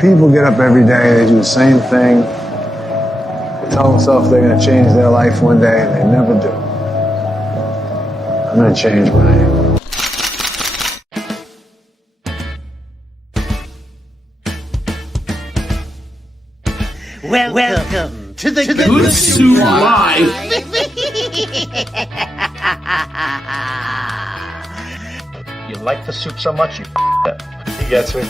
People get up every day, they do the same thing, they tell themselves they're going to change their life one day, and they never do. I'm going to change mine. Welcome to the Good Soup Live. You like the soup so much, you it. He gets me.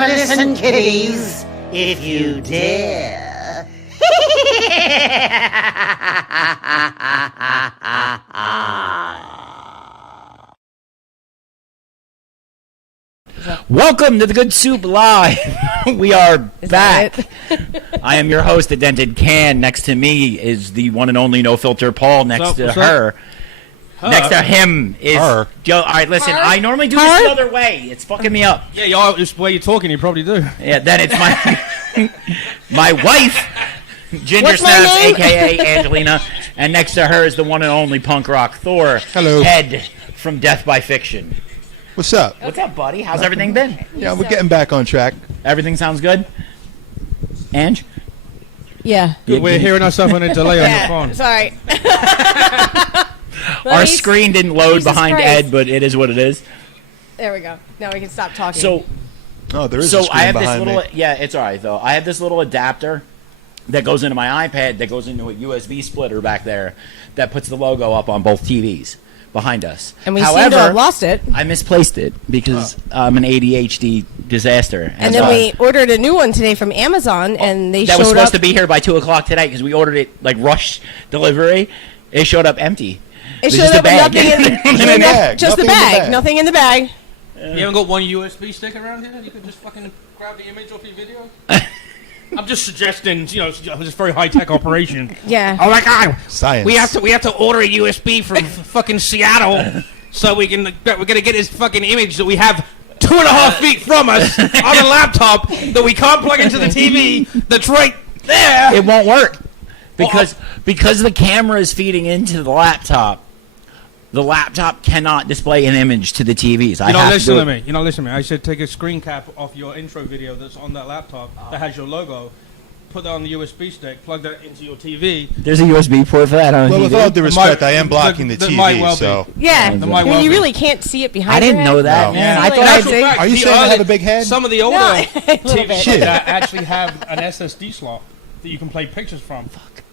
Listen, kiddies, if you dare. Welcome to the Good Soup Live. We are back. I am your host, the Dented Can. Next to me is the one and only No Filter Paul. Next to her. Next to him is Joe. All right, listen. I normally do this the other way. It's fucking me up. Yeah, y'all. This way you're talking, you probably do. Yeah, then it's my my wife, Ginger Snaps, a.k.a. Angelina, and next to her is the one and only punk rock Thor. Hello. Ed from Death by Fiction. What's up? What's up, buddy? How's everything been? Yeah, we're getting back on track. Everything sounds good. Ange? Yeah. Good. We're hearing ourselves on a delay on the phone. Sorry. Our screen didn't load Jesus behind Christ. Ed, but it is what it is. There we go. Now we can stop talking. So, there is a screen I have behind this little. me. Yeah, it's all right though. I have this little adapter that goes into my iPad that goes into a USB splitter back there that puts the logo up on both TVs behind us. and we seem to have lost it. I misplaced it because I'm an ADHD disaster. And then we ordered a new one today from Amazon, and they that showed was supposed up. to be here by 2:00 today because we ordered it like rush delivery. It showed up empty. It It was showed just a up with bag. nothing in the bag. Just the bag. Nothing in the bag. You haven't got one USB stick around here? You could just fucking grab the image off your video? I'm just suggesting, you know, it's just a very high-tech operation. Yeah. Oh my God! Science. We have to order a USB from fucking Seattle so we're gonna get this fucking image that we have 2.5 feet from us on a laptop that we can't plug into the TV that's right there. It won't work because the camera is feeding into the laptop. The laptop cannot display an image to the TVs. You're not listening to me. You're not listening to me. I said take a screen cap off your intro video that's on that laptop that has your logo. Put that on the USB stick. Plug that into your TV. There's a USB port for that on Well, TV. with all due respect, I am blocking the that TV, might well so... Yeah. That might well you be. really can't see it behind I didn't your know head. that, No. man. Yeah. I thought In I'd actual say... fact, Are you saying I have a big head? Some of the older No, a little bit. TVs that actually have an SSD slot that you can play pictures from. Fuck.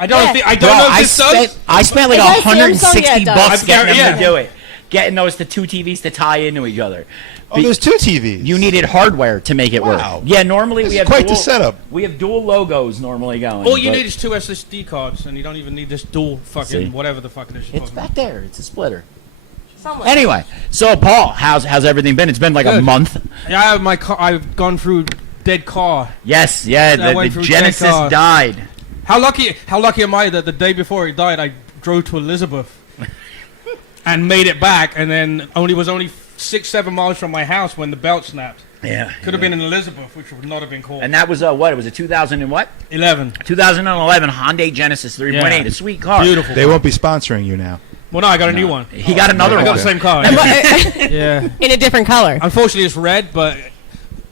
I don't know if this does. I spent like Is that Samsung? Yeah, $160 it does. getting them to Yeah. do it. Getting those to two TVs to tie into each other. Oh, there's two TVs. You needed hardware to make it Wow. work. Yeah, normally This we is have quite dual, the setup. We have dual logos normally going. All you but need is two SSD cards, and you don't even need this dual fucking See? whatever the fuck it is. It's back there. It's a splitter. Somewhere. Anyway, so Paul, how's everything been? It's been like a Good. month. Yeah, I have my car. I've gone through dead car. Yes, yeah. I went The through Genesis dead car. died. How lucky am I that the day before he died, I drove to Elizabeth and made it back, and then was only 6-7 miles from my house when the belt snapped. Yeah. Could have been in Elizabeth, which would not have been cool. And that was what? It was a 2000 and what? 11. 2011 Hyundai Genesis 3.8, a sweet car. Beautiful. They won't be sponsoring you now. Well, no, I got a new one. He got another I one. got the same car. Yeah. In a different color. Unfortunately, it's red, but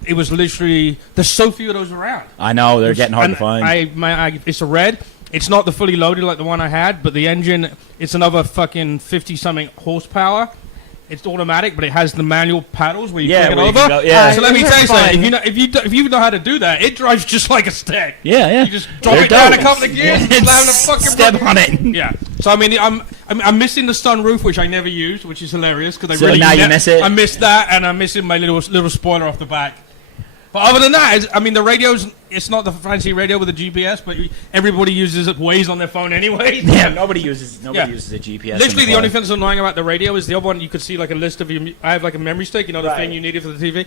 it was literally there's so few of those around. I know they're getting hard to And find. it's a red. It's not the fully loaded like the one I had, but the engine, it's another fucking 50-something horsepower. It's automatic, but it has the manual paddles where you click it over. So let me tell you something. If you know how to do that, it drives just like a stick. Yeah. You just drop it down a couple of gears, and slam the fucking step on it. Yeah. So I mean, I'm missing the sunroof, which I never used, which is hilarious because So now you miss it. I missed that, and I'm missing my little spoiler off the back. But other than that, I mean, the radio's, it's not the fancy radio with the GPS, but everybody uses it Waze on their phone anyway. Yeah, nobody uses a GPS. Literally, the only thing that's annoying about the radio is the other one, you could see like a list of your, I have like a memory stick, you know, the thing you needed for the TV.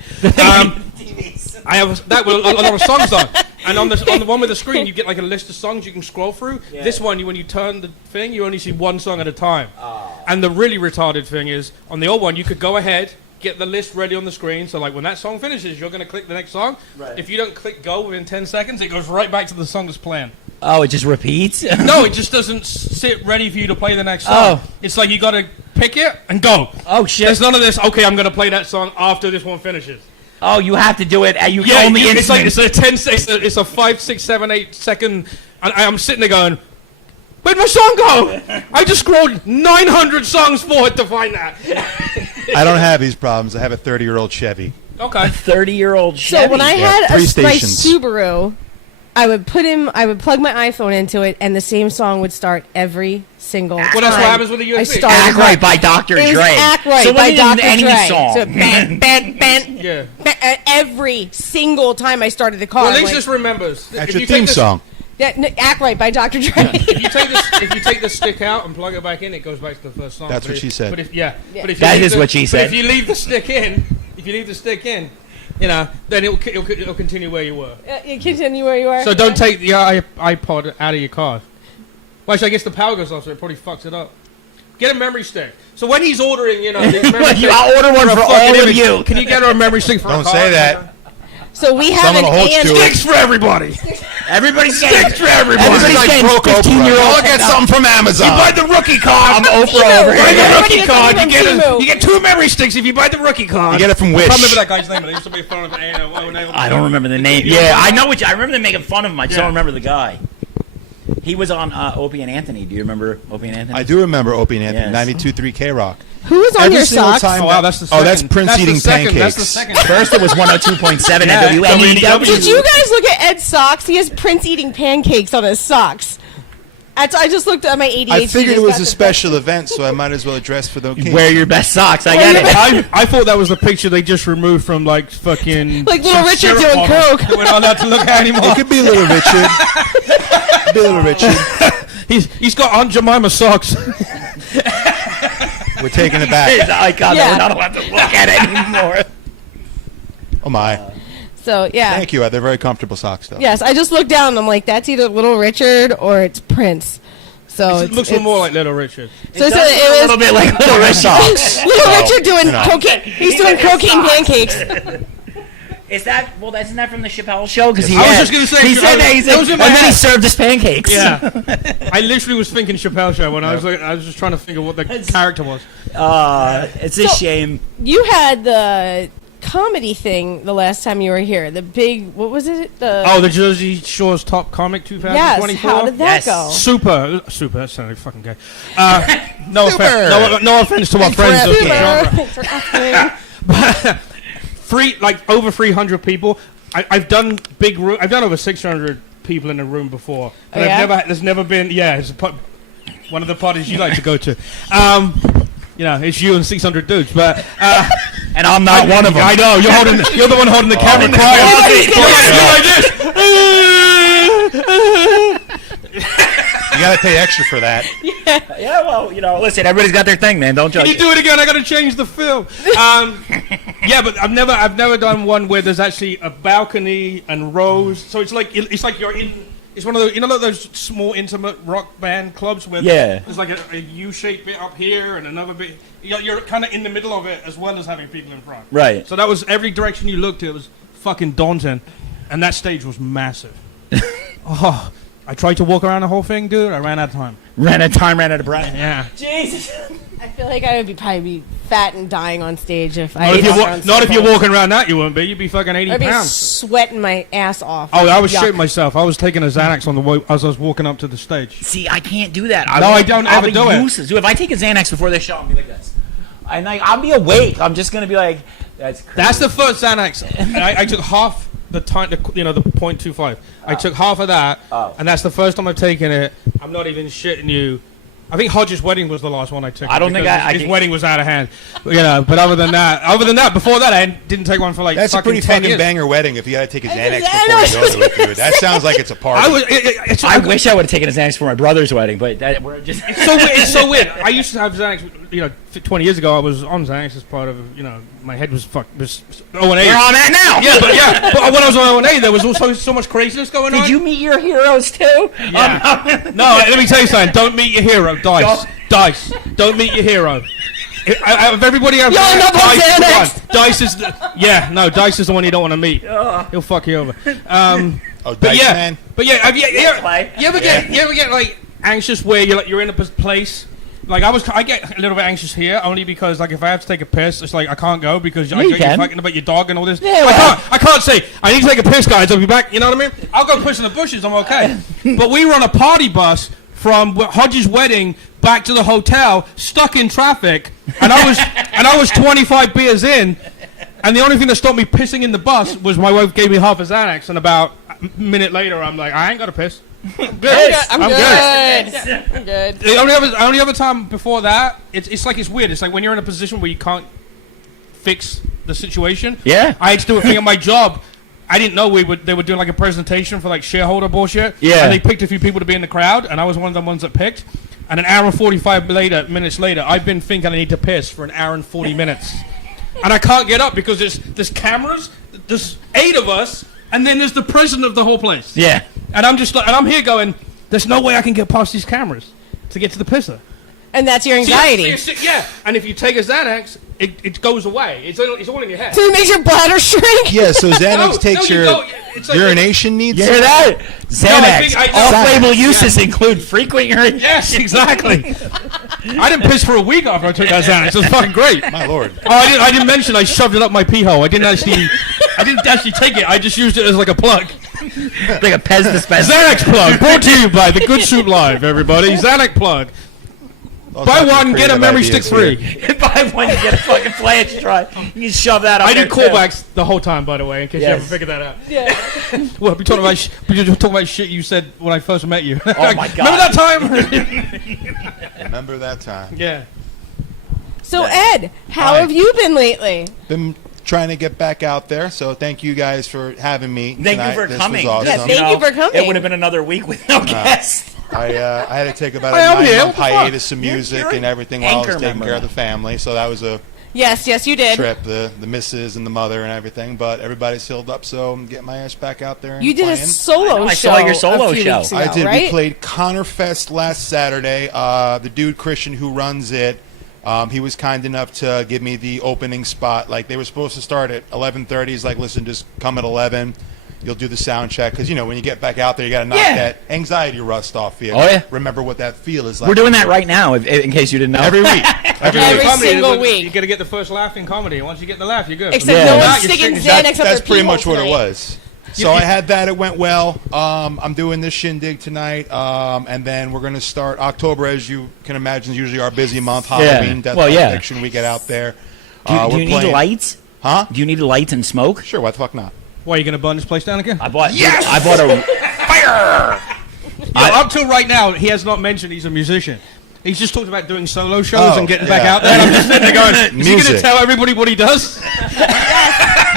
I have that with a lot of songs on. And on the one with the screen, you get like a list of songs you can scroll through. Yeah. This one, when you turn the thing, you only see one song at a time. Oh. And the really retarded thing is, on the old one, you could go ahead, get the list ready on the screen, so like when that song finishes, you're going to click the next song. Right. If you don't click go within 10 seconds, it goes right back to the song that's playing. Oh, it just repeats? No, it just doesn't sit ready for you to play the next song. Oh. It's like you got to pick it and go. Oh, shit. There's none of this, okay, I'm going to play that song after this one finishes. Oh, you have to do it, you can only it's like, it's a 5, 6, 7, 8 second, and I'm sitting there going, where'd my song go? I just scrolled 900 songs forward to find that. I don't have these problems. I have a 30-year-old Chevy. Okay. 30-year-old Chevy. So when I had my stations. Subaru, I would plug my iPhone into it, and the same song would start every single time. Well, that's what happens with the USB. Act Right by Dr. Dre. It was Act Right so by Dr. any Dre. song. So bang. Yeah. Every single time I started the car. Well, at least this remembers. That's your theme song. Yeah, Act Right by Dr. Dre. If you take the stick out and plug it back in, it goes back to the first song. That's what she said. But if that is what she said. But if you leave the stick in, you know, then it'll continue where you were. You continue where you were. So don't take the iPod out of your car. Well, actually, I guess the power goes off, so it probably fucks it up. Get a memory stick. So when he's ordering, you know, I'll order one for all of you. Can you get her a memory stick for a car? Don't say that. So we have an sticks for everybody. Everybody's sticks for everybody. Everybody's getting 15-year-old. I'll get something from Amazon. You buy the rookie card. I'm Oprah over Buy here. the rookie card. You get 2 memory sticks if you buy the rookie card. You get it from Wish. I can't remember that guy's name, but I used to be phone. I don't remember the name. Yeah, I know I remember them making fun of him. I just don't remember the guy. He was on Opie and Anthony. Do you remember Opie and Anthony? I do remember Opie and Anthony. Yes. 92.3 K-Rock. Who was on your socks? Oh, wow, that's the second. Oh, that's Prince eating pancakes. That's the second. First it was 102.7 at WNEW. Did you guys look at Ed's socks? He has Prince eating pancakes on his socks. I just looked at my ADHD. I figured it was a special event, so I might as well dress for the occasion. Wear your best socks. I get it. I thought that was the picture they just removed from like fucking like Little Richard doing coke. We're not allowed to look at anymore. It could be Little Richard. Could be Little Richard. He's got Aunt Jemima socks. We're taking it back. It's an icon that we're not allowed to look at anymore. Oh my. So yeah. Thank you. They're very comfortable socks, though. Yes, I just looked down and I'm like, that's either Little Richard or it's Prince. So it looks more like Little Richard. So it was a little bit like Little Richard socks. Little Richard doing cocaine. He's doing cocaine pancakes. Is that isn't that from the Chappelle show? Because I was just gonna say he said that and then he served us pancakes. Yeah, I literally was thinking Chappelle show when I was just trying to think of what the character was. It's a shame. You had the comedy thing the last time you were here. The big, what was it? The Jersey Shore's Top Comic 2024. Yes. How did that go? Super. That sounded fucking gay. No offense to our friends of the genre. Over 300 people. I've done big room. I've done over 600 people in a room before. But there's never been. Yeah, it's one of the parties you like to go to. You know, it's you and 600 dudes, but and I'm not one of them. I know you're the one holding the camera. You gotta pay extra for that. Yeah. Well, listen, everybody's got their thing, man. Don't judge. Can you do it again? I gotta change the film. Yeah, but I've never done one where there's actually a balcony and rows. So it's like you're in. It's one of those, like those small intimate rock band clubs where there's like a U-shaped bit up here and another bit. You're kind of in the middle of it as well as having people in front. Right. So that was every direction you looked, it was fucking daunting, and that stage was massive. I tried to walk around the whole thing, dude. I ran out of time. Ran out of breath. Yeah. Jesus. I feel like I would probably be fat and dying on stage if I. Not if you're walking around that, you wouldn't be. You'd be fucking 80 I'd be pounds. sweating my ass off. Oh, I was Yuck. shitting myself. I was taking a Xanax on the way as I was walking up to the stage. See, I can't do that. I don't I'll ever be do it. useless. Dude, if I take a Xanax before the show, I'll be like this. And like, I'll be awake. I'm just gonna be like, that's crazy. That's the first Xanax. And I took half the time, the 0.25. I took half of that, and that's the first time I've taken it. I'm not even shitting you. I think Hodge's wedding was the last one I took. I don't think his wedding was out of hand. But other than that, before that, I didn't take one for like That's a pretty 10 fucking years. banger wedding if you had to take a Xanax before you go to it, dude. That sounds like it's a party. I wish I would have taken a Xanax for my brot's wedding, but we're just. It's so weird. I used to have Xanax. 20 years ago, I was on Xanax as part of. My head was fucked. Was O&A. We're on that now. But when I was on O&A, there was also so much craziness going on. Did you meet your heroes too? Yeah. No, let me tell you something. Don't meet your hero. Dice. Don't meet your hero. If everybody else, Dice is Dice is the one you don't want to meet. He'll fuck you over. Dice man. But yeah, you ever get like anxious where you're in a place. Like I get a little bit anxious here only because like if I have to take a piss, it's like I can't go because you're fucking about your dog and all this. Yeah, I can't say I need to take a piss, guys. I'll be back. You know what I mean? I'll go piss in the bushes. I'm okay. But we were on a party bus from Hodge's wedding back to the hotel, stuck in traffic, and I was 25 beers in, and the only thing that stopped me pissing in the bus was my wife gave me half a Xanax, and about a minute later I'm like, I ain't got to piss. I'm good. I'm good. The only other time before that, it's like it's weird. It's like when you're in a position where you can't fix the situation. Yeah. I had to do a thing at my job. I didn't know they were doing like a presentation for like shareholder bullshit. Yeah. And they picked a few people to be in the crowd, and I was one of the ones that picked. And an hour and 45 minutes later, I've been thinking I need to piss for an hour and 40 minutes. And I can't get up because there's cameras, there's 8 of us, and then there's the president of the whole place. Yeah. And I'm just like, and I'm here going, there's no way I can get past these cameras to get to the pisser. And that's your anxiety. Yeah, and if you take a Xanax, it goes away. It's all in your head. So it makes your bladder shrink? Yeah, so Xanax takes your it's like urination needs. You hear that? Xanax. I Off-label uses include frequent urination. Yes, exactly. I didn't piss for a week after I took that Xanax. It was fucking great. My lord. Oh, I didn't mention I shoved it up my pee hole. I didn't actually take it. I just used it as like a plug. Like a Pez dispenser. Xanax plug, brought to you by the Good Soup Live, everybody. Xanax plug. Buy one, get a memory stick free. Buy one, you get a fucking flash drive. You can shove that up. I did callbacks the whole time, by the way, in case you haven't figured that out. Yeah. Well, we talking about shit you said when I first met you. Oh my god! Remember that time? Remember that time? Yeah. So Ed, how have you been lately? Been trying to get back out there, so thank you guys for having me. Thank you for this coming. Was awesome. Yeah, thank you for coming. It would have been another week with no guests. I had to take about a I'm here. 9-month hiatus of music You're and everything while I was anchor taking member care of the family, so that was a Yes, you did. trip, the missus and the mother and everything, but everybody's healed up, so I'm getting my ass back out there and You did playing. a solo I show. saw your solo a few show. weeks ago, I did. Right? We played Connor Fest last Saturday. The dude Christian who runs it, he was kind enough to give me the opening spot. Like they were supposed to start at 11:30. He's like, "Listen, just come at 11. You'll do the sound check because when you get back out there, you got to knock that anxiety rust off you. Oh, yeah. Remember what that feel is like. We're doing that right now, in case you didn't know. every week. Every single week. You got to get the first laugh in comedy. Once you get the laugh, you're good. Except Yeah. no You're one's sticking shitting- Xanax up their That's pretty pee hole much what it tonight. was. So I had that. It went well. I'm doing this shindig tonight, and then we're going to start October, as you can imagine, is usually our busy month. Halloween, Death by Addiction. We get out there. Do you need playing- lights? Huh? Do you need lights and smoke? Sure. Why the fuck not? Why, you going to burn this place down again? I bought a fire. Up till right now, he has not mentioned he's a musician. He's just talked about doing solo shows and getting back out there. And I'm just sitting there going, is he going to tell everybody what he does?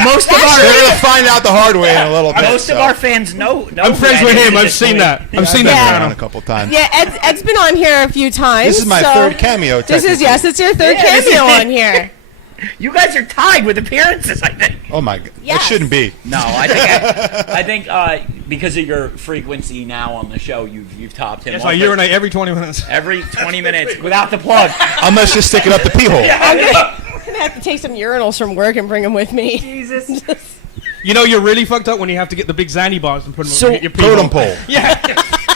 Most of They're going to find out the hard way in a little bit. Most of our fans know. I'm friends with him. I've seen that. I've seen I've that. been on a couple times. Yeah, Ed's been on here a few times. This is my third cameo. It's your third cameo on here. You guys are tied with appearances, I think. Oh my god, Yes. that shouldn't be. No, I think because of your frequency now on the show, you've topped him. Yes, off I urinate every 20 minutes. every 20 minutes without the plug. I must just stick it up the pee hole. I'm gonna have to take some urinals from work and bring them with me. Jesus. You know, you're really fucked up when you have to get the big Xanny bars and put them So- on your pee Totem hole. pole. Yeah.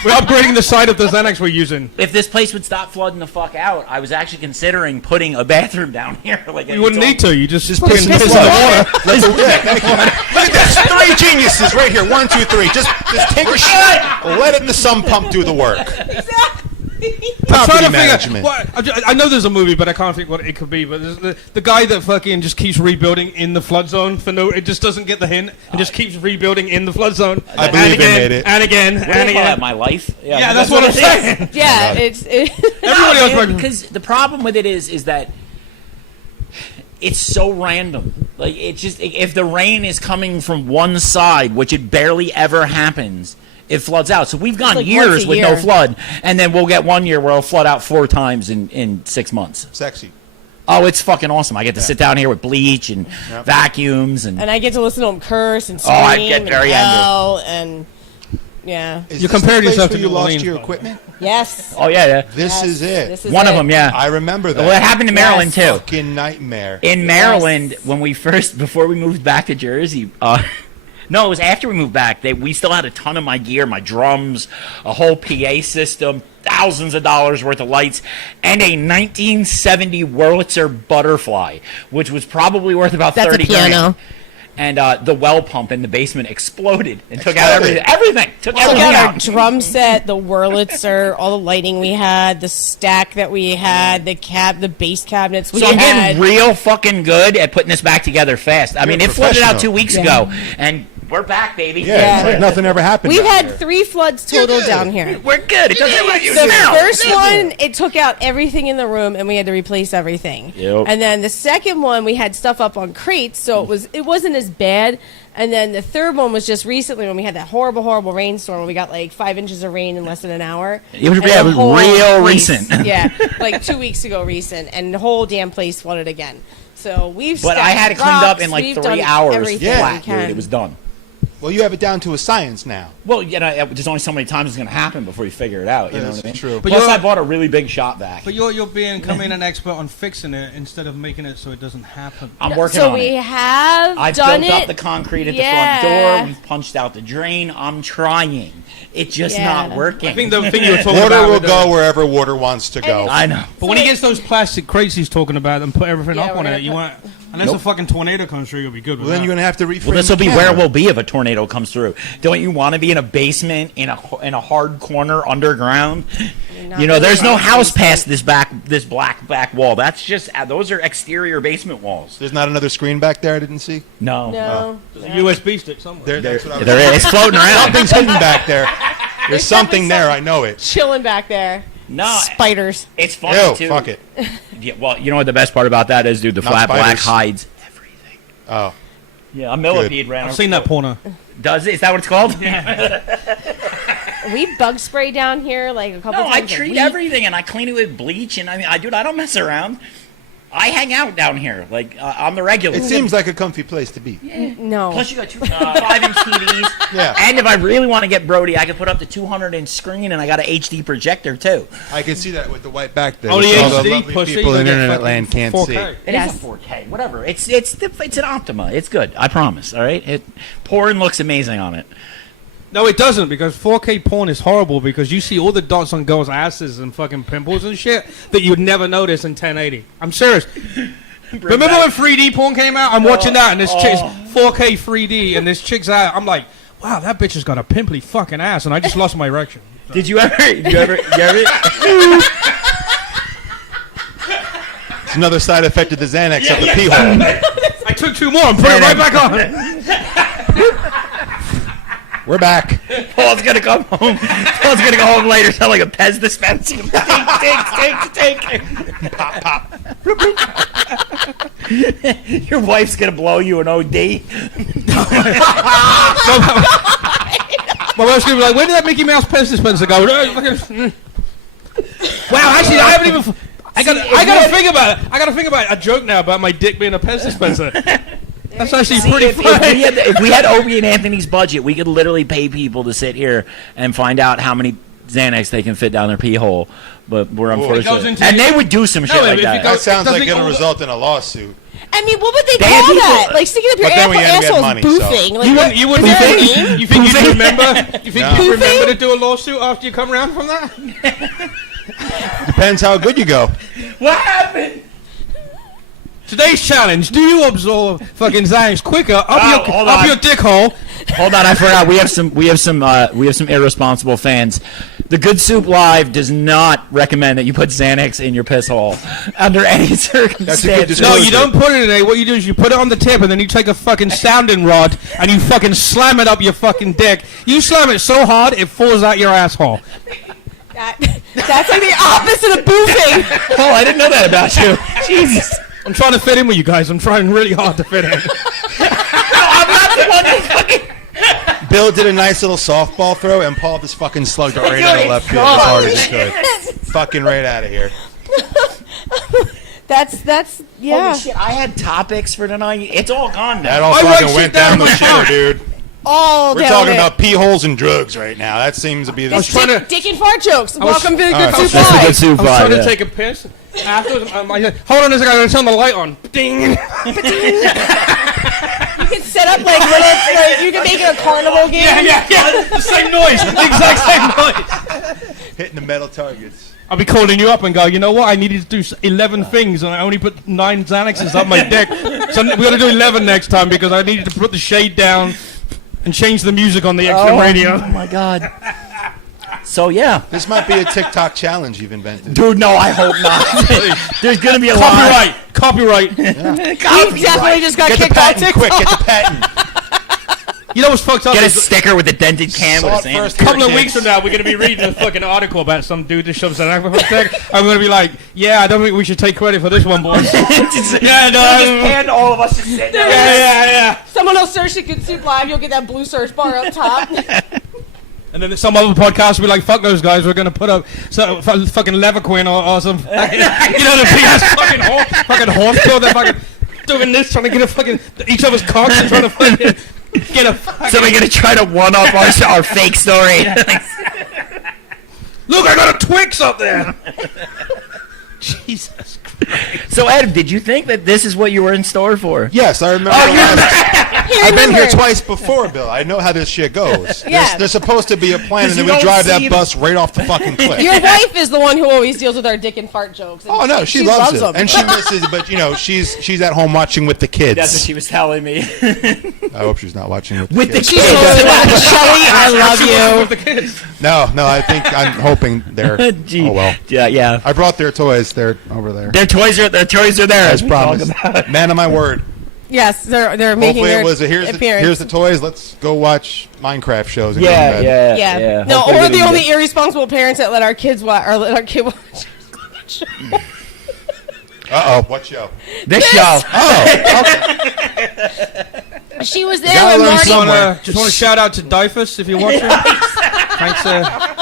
We're upgrading the side of the Xanax we're using. If this place would stop flooding the fuck out, I was actually considering putting a bathroom down here. Like You wouldn't need to. You just put piss in in piss the in the water. water. Look at this. 3 geniuses right here. 1, 2, 3. Just take a shit. Let the sump pump do the work. I'm trying to management. I know there's a movie, but I can't think what it could be. But there's the guy that fucking just keeps rebuilding in the flood zone for no. It just doesn't get the hint and just keeps rebuilding in the flood zone. I believe they made it. And again. What do And they call again. that, My Life? Yeah, that's what I'm saying. Yeah, Everybody else because the problem with it is that it's so random. Like it's just if the rain is coming from one side, which it barely ever happens, it floods out. So we've gone like years once a with no year. flood, and then we'll get 1 year where it'll flood out 4 times in 6 months. Sexy. Oh, it's fucking awesome. I get to sit down here with bleach and vacuums and I get to listen to him curse and scream I get and very yell and yeah. Is You this compared the place yourself where to you New lost Orleans, your by the way. equipment? Yes. oh yeah. This Yes, is it. this is One of it. them, yeah. I remember that. Well, it happened in Maryland too. Fucking nightmare. In Maryland, when we before we moved back to Jersey, no, it was after we moved back. We still had a ton of my gear, my drums, a whole PA system, thousands of dollars worth of lights, and a 1970 Wurlitzer Butterfly, which was probably worth about That's a 30 piano. grand. And the well pump in the basement exploded and took out everything. Everything took Took everything out our out. drum set, the Wurlitzer, all the lighting we had, the stack that we had, the bass cabinets we So I'm had. getting real fucking good at putting this back together fast. I mean, it flooded out 2 weeks ago, and we're back, baby. Yeah, it's like nothing ever happened. We've down had here. 3 floods total down here. We're good. It doesn't let you The smell. first one, it took out everything in the room, and we had to replace everything. Yep. And then the second one, we had stuff up on crates, so it wasn't as bad. And then the third one was just recently when we had that horrible, horrible rainstorm. Where we got like 5 inches of rain in less than an hour. It was- And yeah, the it was whole real place- recent. Yeah, like 2 weeks ago recent, and the whole damn place flooded again. So we've. But I had it stacked cleaned up rocks, in like we've 3 done hours everything we flat, dude. can. It was done. Well, you have it down to a science now. Well, you know, there's only so many times it's going to happen before you figure it out. You know That's what I mean? true. But Plus, you're- I bought a really big shop vac. But you're becoming an expert on fixing it instead of making it so it doesn't happen. I'm working So on we it. have I've done built it. up the concrete at the Yeah. front door. We've punched out the drain. I'm trying. It's just Yeah. not working. I think the thing you were talking Water about. will with the- go wherever water wants to go. I know. But when he gets those plastic crates he's talking about and put everything Yeah, up we're on gonna it, you put- want unless a fucking tornado comes through, you'll be good with Well, then that. you're gonna have to reframe. Well, this will the be where camera. we'll be if a tornado comes through. Don't you want to be in a basement in a hard corner underground? Not You know, there's really no house basement. past this black back wall. That's just those are exterior basement walls. There's not another screen back there I didn't see. No, No. There's a USB stick somewhere. That's what I was- there is. It's floating around. Something's hidden back there. There's something there. I know it. Chilling back there. No, Spiders. it's funny Ew, too. fuck it. Yeah, well, you know what the best part about that is, dude? The Not flat black spiders. hides everything. Oh, Yeah, a millipede ran. I've seen that porno. Does it? Is that what it's called? We bug spray down here like a couple No, I times. a treat week. everything and I clean it with bleach and I mean, I don't mess around. I hang out down here like on the regular. it seems like a comfy place to be. No. Plus, you got two 5-inch TVs. Yeah. And if I really want to get Brody, I can put up the 200-inch screen, and I got an HD projector too. I can see that with the white back there. Oh, the which all HD lovely pussy, people you in get internet fucking land can't 4K. see. It Yes. is a 4K, whatever. It's an Optima. It's good. I promise. All right. Porn looks amazing on it. No, it doesn't, because 4K porn is horrible because you see all the dots on girls' asses and fucking pimples and shit that you would never notice in 1080. I'm serious. Remember when 3D porn came out? I'm watching that and this chick's 4K 3D and this chick's out. I'm like, wow, that bitch has got a pimply fucking ass, and I just lost my erection. Did you ever? It's another side effect of the Xanax of the pee hole. I took 2 more and put it right back on. We're back. Paul's gonna come home. Paul's gonna go home later, sound like a Pez dispenser. Take. Your wife's gonna blow you an OD. My wife's gonna be like, where did that Mickey Mouse Pez dispenser go? Wow, actually, I haven't even. I gotta think about it. I gotta think about a joke now about my dick being a Pez dispenser. That's actually pretty funny. If we had Opie and Anthony's budget, we could literally pay people to sit here and find out how many Xanax they can fit down their pee hole, but we're unfortunate. into And your- they would do some shit like if it that. goes- That sounds doesn't like it it'll go- result in a lawsuit. I mean, what would they They call have that? people- Like sticking up your But then we end up getting assholes money, so- boofing. Like, You wouldn't is there a think name? you think you'd remember? You think No. you'd remember to do a lawsuit after you come around from that? Depends how good you go. What happened? Today's challenge: do you absorb fucking Xanax quicker up hold on. your dick hole? Hold on, I forgot. We have some irresponsible fans. The Good Soup Live does not recommend that you put Xanax in your piss hole under any circumstances. No, you don't put it in there. What you do is you put it on the tip, and then you take a fucking sounding rod and you fucking slam it up your fucking dick. You slam it so hard it falls out your asshole. That's like the opposite of boofing. Oh, I didn't know that about you. Jesus. I'm trying to fit in with you guys. I'm trying really hard to fit in. I'm not the one who fucking... Bill did a nice little softball throw, and Paul just fucking slugged it right out of left field as hard as he could. Fucking right out of here. That's yeah. Holy shit, I had topics for tonight. It's all gone That now. all I write fucking shit went down down the in my shitter, phone. dude. All We're down talking there. about pee holes and drugs right now. That seems to be the was trying to- Dick and fart jokes. was- Welcome to the All right. Good Soup That's the Live. Good Soup I was Live, trying to yeah. take a piss. Afterwards, I'm like, hold on a second, I'm going to turn the light on. Ding. You can set up like you can make it a carnival game. Yeah. The same noise. The exact same noise. hitting the metal targets. I'll be calling you up and go, you know what? I needed to do 11 things, and I only put 9 Xanaxes up my dick. So we got to do 11 next time because I needed to put the shade down and change the music on the XM radio. Oh my god. So yeah. This might be a TikTok challenge you've invented. Dude, no, I hope not. There's gonna be a lot. Copyright. You definitely just got Get the kicked off patent TikTok. quick. Get the patent. You know what's fucked up? Get a is sticker with the dented can Saw with it his first. a couple of Kids. weeks from now, we're going to be reading a fucking article about some dude that shoves an alcohol stick. I'm going to be like, yeah, I don't think we should take credit for this one, boys. Yeah, no. And all of us just sitting there. Yeah. Someone will search the Good Soup Live. You'll get that blue search bar up top. And then some other podcast will be like, fuck those guys, we're going to put up some fucking Leverquin or some, you know, the big ass fucking horse pill. They're fucking doing this, trying to get a fucking, each other's cocks and trying to fucking get a fucking. So we're gonna try to one up our fake story. Look, I got a Twix up there. Jesus Christ. So Ed, did you think that this is what you were in store for? Yes, I remember. I've been here twice before, Bill. I know how this shit goes. Yeah. There's supposed to be a plan, and then you we don't drive see that bus right off the fucking cliff. Your wife is the one who always deals with our dick and fart jokes. And Oh no, she loves it, them. and she misses it. But you know, she's at home watching with the kids. That's what she was telling me. I hope she's not watching with the With the kids. kids. Shelly, I love you. With the kids. No, I'm hoping they're. Gee. Oh well. Yeah. I brought their toys. They're over there. Their toys are there. As promised. Man of my word. Yes, they're making Hopefully their it was a, here's appearance. the toys. Let's go watch Minecraft shows. And go to bed. Yeah. No, Hopefully or we the didn't only get- irresponsible parents that let our kids watch or let our kid watch. What show? This show. Oh, okay. She was gotta there when learn Marty. somewhere. Just want to shout out to Dyfus if you're watching. Thanks.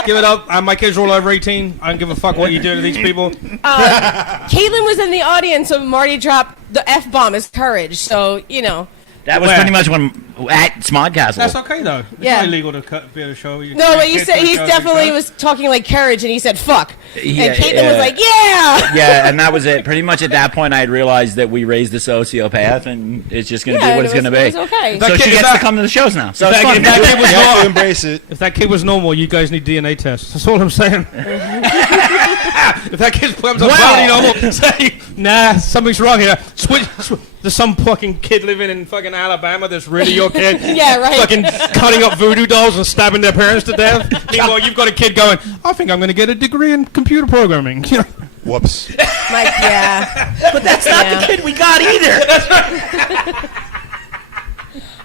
Give it up. My kids are all over 18. I don't give a fuck what you do to these people. Caitlin was in the audience, so Marty dropped the F-bomb as courage. So, you know. That was Where? pretty much when at Smodcastle. That's okay though. It's Yeah. not illegal to be at a show. No, but he said he definitely was talking like courage, and he said fuck. Yeah, and Caitlin yeah. was like, yeah! Yeah, and that was it. Pretty much at that point, I had realized that we raised the sociopath, and it's just going to Yeah, be what it it's going to be. was okay. So That she kid- gets that- to come to the shows now. So if it's that- fun. if that kid was You have to normal, embrace it. if that kid was normal, you guys need DNA tests. That's all I'm saying. If that kid's comes up totally normal, say, nah, something's wrong here. Switch. There's some fucking kid living in fucking Alabama that's really your kid. Yeah, right. Fucking cutting up voodoo dolls and stabbing their parents to death. Meanwhile, you've got a kid going, I think I'm going to get a degree in computer programming. You know? Whoops. Like, yeah. But that's not the kid we got either.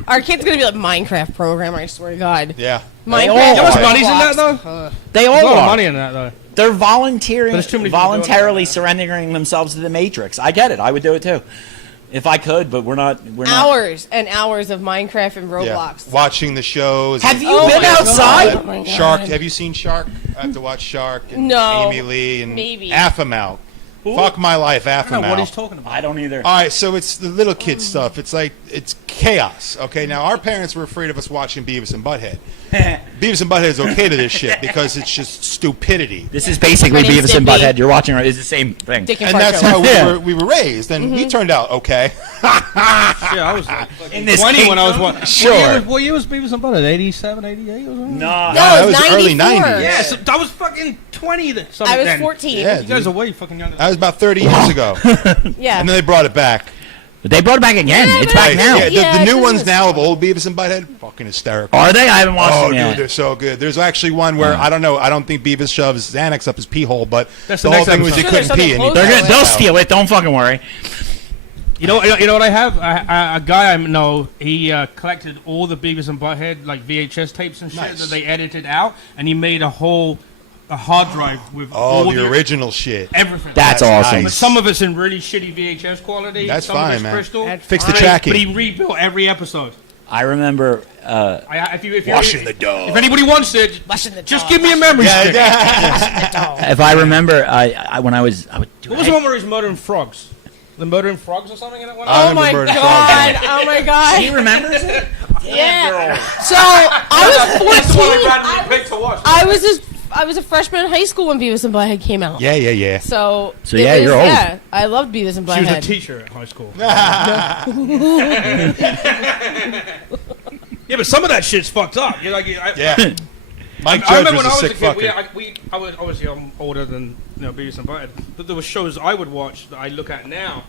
Our kid's going to be like Minecraft programmer, I swear to God. Yeah. Minecraft. all You know how much are. money's in that, though? They There's all a lot of are. money in that, though. They're volunteering, There's too many people doing voluntarily it. surrendering themselves to the Matrix. I get it. I would do it too, if I could. But we're not. Hours and hours of Minecraft and Yeah. Roblox. Watching the shows. Have you Oh been my God. outside? Oh my God. Shark. Have you seen Shark? I have to watch Shark and No. Amy Lee and Maybe. Afamau. Fuck my life, I don't know Aftermath. what he's talking about. I don't either. All right, so it's the little kid stuff. It's like it's chaos. Okay, now our parents were afraid of us watching Beavis and Butthead. Beavis and Butthead is okay to this shit because it's just stupidity. This is basically Ren and Beavis and Stimpy. Butthead. You're watching it's the same thing. Dick And fart that's joke. how we were raised, and we turned out okay. Yeah, I was like In this 20 when I was kingdom? watching. Sure. What year was Beavis and Butthead? 87, 88 or something? No. No, that it was was the early 94. 90s. Yeah, so I was fucking 20 then. I was then. 14. Yeah, You guys dude. are way fucking younger. That was about 30 years ago, Yeah. and then they brought it back. But they brought it back again. Yeah, It's but back I- now. Yeah, Yeah, the it new doesn't- ones now of old Beavis and Butthead, fucking hysterical. Are they? I haven't watched Oh, them dude, yet. they're so good. There's actually one where I don't know. I don't think Beavis shoves Xanax up his pee hole, but That's the the whole next thing was episode. he Sure, couldn't there's pee, and he something They're close gonna, they'll steal it. Don't fucking worry. You know what I have? A guy I know, he collected all the Beavis and Butthead like VHS tapes and shit Nice. that they edited out, and he made a hard drive with all Oh, the original shit. everything. That's awesome. But some of it's in really shitty VHS quality. That's some of fine, it's man. crystal. Fix the But tracking. he rebuilt every episode. I remember. Washing the dog. If anybody wants it, Washing the just dog, give me a memory stick. If I remember, I when I was. I would, What was the one where he's murdering frogs? The murdering frogs or something in that one? I Oh remember my Bird god! Frog. Oh my god! He remembers it. Yeah. So I was 14. That's the one I randomly picked to watch. I was a freshman in high school when Beavis and Butthead came out. Yeah. So So yeah, you're old. Yeah, I loved Beavis and She was a Butthead. teacher at high school. Yeah, but some of that shit's fucked up. You're like, Yeah. Mike I Judge remember was when a I was a sick kid, fucker. I was obviously I'm older than Beavis and Butthead, but there were shows I would watch that I look at now,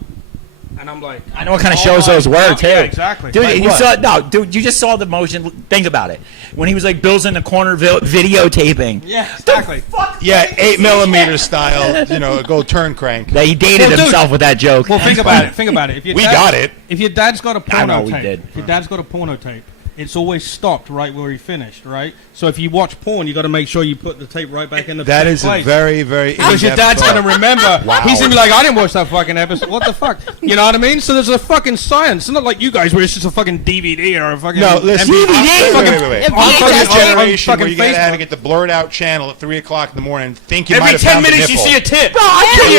and I'm like, I know what kind of oh shows my those were God, too. Yeah, exactly. Dude, Like you what? saw dude. You just saw the motion. Think about it. When he was like Bill's in the corner videotaping. Yeah, exactly. Yeah, 8mm style, a gold turn crank. That he dated Well, dude- himself with that joke. Well, think about it. Think about it. If your We dad- got it. If your dad's got a I know porno we tape, did. if your dad's got a porno tape, it's always stopped right where he finished, right? So if you watch porn, you got to make sure you put the tape right back in the That same is a place. very, very Because your in-depth dad's thought. gonna remember. Wow. He's gonna be like, I didn't watch that fucking episode. What the fuck? You know what I mean? So there's a fucking science. It's not like you guys where it's just a fucking DVD or a fucking No, listen. DVD. Wait. If I'm VHS from this tape- generation fucking where you gotta Facebook. have to get the blurred out channel at 3 o'clock in the morning and think you might Every have 10 found minutes the you nipple. see a tip. You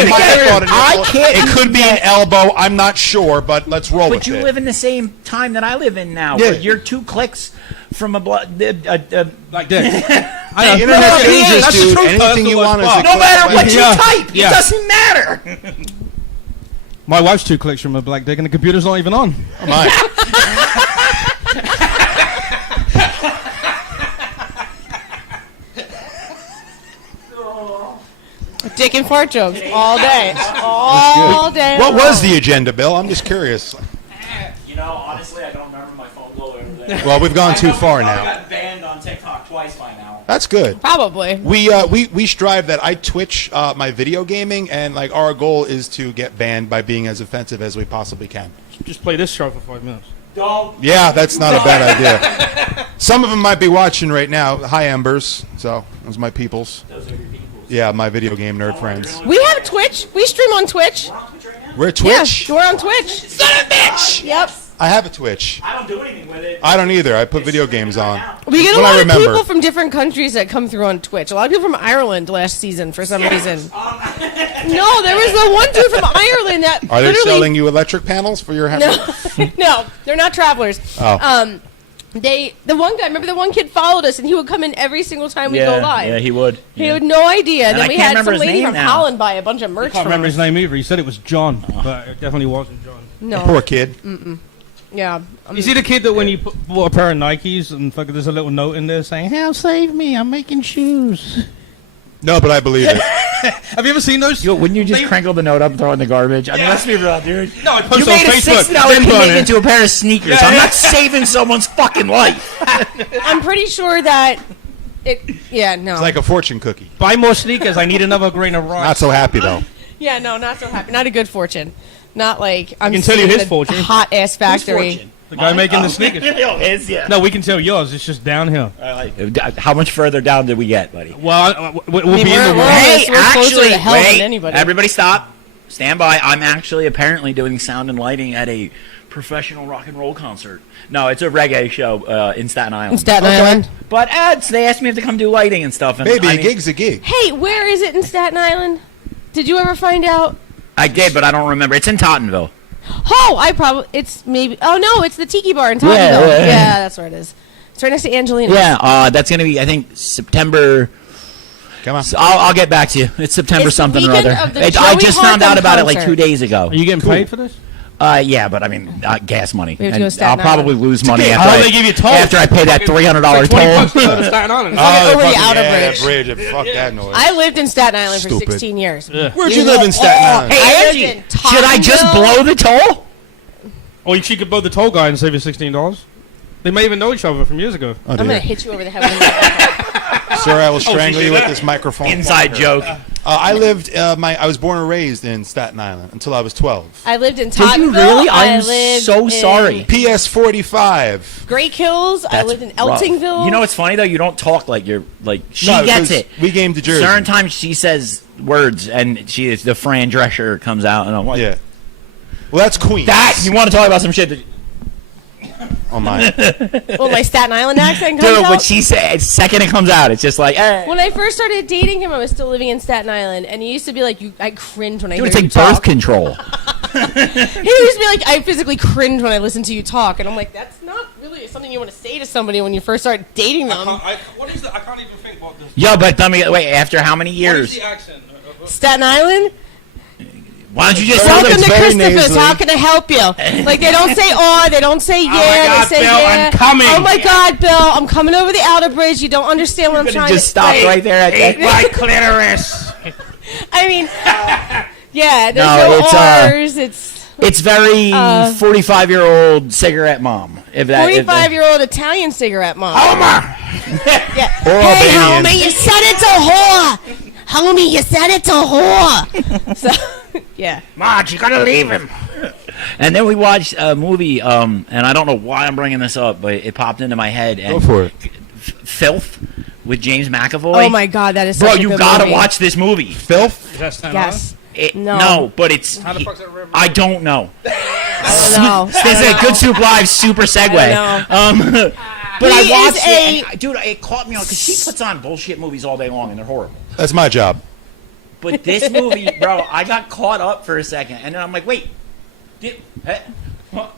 might have thought a I nipple. can't It could be an elbow. I'm not sure, but let's roll But with you it. live in the same time that I live in now. Yeah. Where you're 2 clicks from a Like this. I The know. internet That's changes, the dude. truth, Anything that's you the want is fuck. a no matter what you Yeah. type, Yeah. it doesn't matter. My wife's 2 clicks from a black dick and the computer's not even on. Mine. Dick and fart jokes all day, all day. What long. was the agenda, Bill? I'm just curious. You know, honestly, I don't remember my phone bill over there. Well, we've gone too far now. got banned on TikTok twice by now. That's good. Probably. We strive that. I Twitch my video gaming, and like our goal is to get banned by being as offensive as we possibly can. Just play this show for 5 minutes. Don't. Yeah, that's not a bad idea. Some of them might be watching right now. Hi, Embers. So those are my peoples. Those are your peoples. Yeah, my video game nerd friends. We have Twitch. We stream on Twitch. We're on Twitch right now? We're at Twitch. Yeah, we're on Twitch. Son of a bitch! Yep. I have a Twitch. I don't do anything with it. I don't either. I put video games on. We get a When I lot of remember. people from different countries that come through on Twitch. A lot of people from Ireland last season for some reason. No, there was the one dude from Ireland that Are they literally selling you electric panels for your house? No, no, they're not travelers. Oh. The one guy, remember the one kid followed us, and he would come in every single time we go live. Yeah, he would. He had no idea. And Then I we can't had remember some his lady name from now. Holland buy a bunch of merch I can't from remember us. his name either. He said it was John, but it definitely wasn't John. No, Poor kid. yeah. You see the kid that when you bought a pair of Nikes and fucking there's a little note in there saying, "Help save me, I'm making shoes." No, but I believe it. Have you ever seen those? Wouldn't you just They- crinkle the note up and throw it in the garbage? I mean, let's be real, dude. No, I You posted on made a Facebook. $60 then burn commitment it. to a pair of sneakers. Yeah, I'm yeah. not saving someone's fucking life. I'm pretty sure that it. Yeah, no. It's like a fortune cookie. Buy more sneakers. I need another grain of rice. Not so happy though. Yeah, no, not so happy. Not a good fortune. Not like I'm can tell you seeing his a fortune. hot ass factory. The guy making the sneakers. His, yeah. No, we can tell yours. It's just downhill. How much further down did we get, buddy? Well, we'll mean, be in the we're- room. Hey, closer to hell than anybody. Everybody stop. Stand by. I'm actually apparently doing sound and lighting at a professional rock and roll concert. No, it's a reggae show in Staten Island. In Staten Island. But they asked me if to come do lighting and stuff. And Baby, I a mean, gig's a gig. Hey, where is it in Staten Island? Did you ever find out? I did, but I don't remember. It's in Tottenville. Oh, it's maybe. Oh no, it's the Tiki Bar in Tottenville. Yeah, that's where it is. It's right next to Angelina's. Yeah, that's gonna be I think September. Come on. So I'll get back to you. It's September It's the something or weekend other. of the I Joey just found out Hartman about it like concert. 2 days ago. Are you getting paid for this? Yeah, but I mean, gas money. We have to go to And Staten I'll probably Island. lose money How after do they give you tolls? after I pay that $300 $20 to toll. go to Staten Island. over the fucking- outer yeah, bridge. that bridge. Fuck that noise. I lived in Staten Island for Stupid. 16 years. Where'd you live in Staten Island? Hey, I lived Angie, in should I just Tottenville. blow the toll? Or she could blow the toll guy and save you $16. They may even know each other from years ago. Oh, I'm dear. gonna hit you over the head with a microphone. Sir, I will strangle you with this microphone. Inside joke. I lived. I was born and raised in Staten Island until I was 12. I lived in Did you Tottenville. really? I I'm lived so in sorry. PS 45. Great Hills. I That's lived in rough. Eltingville. You know what's funny though? You don't talk like you're like she No, gets 'cause it. We came to Jersey. Certain times she says words and she is the Fran Drescher comes out and I'm like, Yeah. Well, that's Queens. that you want to talk about some shit that Oh my. well, my Staten Island accent comes dude, out. when she said second it comes out, it's just like When I first started dating him, I was still living in Staten Island, and he used to be like, I cringe when I dude, hear it's you like birth talk. control. He used to be like, I physically cringe when I listen to you talk, and I'm like, that's not really something you want to say to somebody when you first start dating them. What is the, I can't even think what this. Yo, but tell me, wait, after how many What is years? the accent? Staten Island? Why don't you just tell Welcome them? to very Christopher's. nasally. How can I help you? Like, they don't say "oh," they don't say "yeah," my God, they say Bill, "yeah." I'm coming. Oh my God, Bill, I'm coming over the outer bridge. You don't understand what I'm Gonna trying just to stop say. right there at Eat that. my clitoris. I mean, yeah, there's No, no, it's, R's. It's It's very 45-year-old cigarette mom. If that, if that- 45-year-old Italian cigarette mom. Homer. Yeah. Or Hey, Albanian. homie, you said it's a whore. Homie, you said it's a whore. So, yeah. Marge, you gotta leave him. And then we watched a movie, and I don't know why I'm bringing this up, but it popped into my head. And Go for it. Filth with James McAvoy. Oh my God, that is Bro, such a you good gotta movie. watch this movie. Filth. Is that Staten Yes. No, but it's. How the fuck's that remember? I don't know. I don't know. This is a Good Soup Live super segue. But I He watched is it, and, dude, it caught me on because she puts on bullshit movies all day long, and they're horrible. That's my job. But this movie, bro, I got caught up for a second, and then I'm like, wait, what?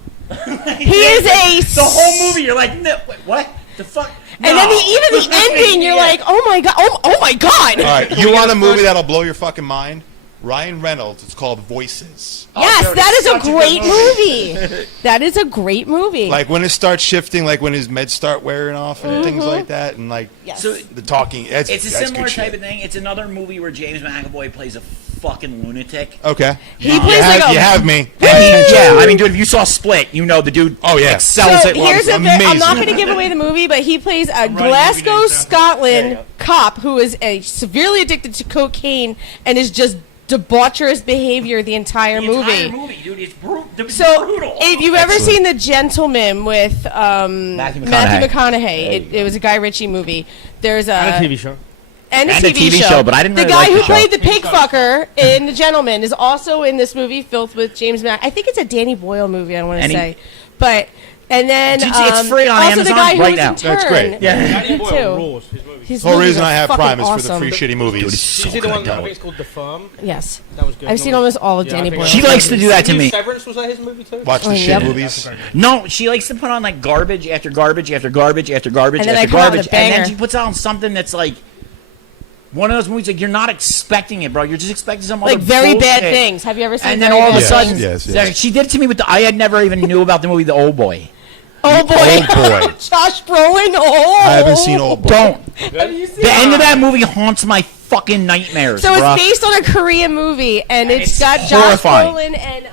He is a... The whole movie, you're like, no, wait, what? The fuck? And then even the ending, you're like, oh my God, oh my God. All right. You want a movie that'll blow your fucking mind? Ryan Reynolds. It's called Voices. Yes, dude, that it's is a such a good great movie. movie. That is a great movie. Like when it starts shifting, like when his meds start wearing off and things like that, and like Yes. So the talking. it's a that's similar good type shit. of thing. It's another movie where James McAvoy plays a fucking lunatic. Okay. He plays like a... You have me. And yeah, I mean, dude, if you saw Split, you know the dude Oh, yeah. excels So at here's the love. thing. I'm not amazing. going to give away the movie, but he plays a writing Glasgow, movie names down. Scotland cop who is severely addicted to cocaine and is just debaucherous behavior the entire movie. Dude, it's brutal. So, brutal. if you've ever seen The Gentleman with Matthew Matthew McConaughey, it was a Guy Ritchie movie. There's And a TV show. and a And a TV, TV show, but I didn't The really guy like who the show. played the pig fucker in The Gentleman is also in this movie, Filth with James Mac. I think it's a Danny Boyle movie. I want to And he- say, but and then It's free on also Amazon the guy who right was now. in Turn. That's great. Danny Boyle too. rules his movies. His The whole movies reason are I have fucking Prime is for awesome. the free shitty movies. Did you see the one? I think it's called The Firm. Yes, That was good. I've seen almost all of Danny Boyle. She likes to do that to me. Severance, was that his movie too? Watch the Oh, shit yep. movies. No, she likes to put on like garbage after garbage after garbage after garbage And then after I come out with garbage, a and then banger. she puts on something that's like one of those movies like you're not expecting it, bro. You're just expecting some like other very bad bullshit. things. Have you ever seen? And then Very all of a Bad sudden, Things? Yes. she did it to me with the. I had never even knew about the movie The Old Boy. Oh boy, Old Boy. Josh Brolin. Oh, I haven't seen Old Boy. Don't. Have you seen The end of it? that movie haunts my fucking nightmares, So bruh. it's based on a Korean movie, and it's it's got Josh horrifying. Brolin and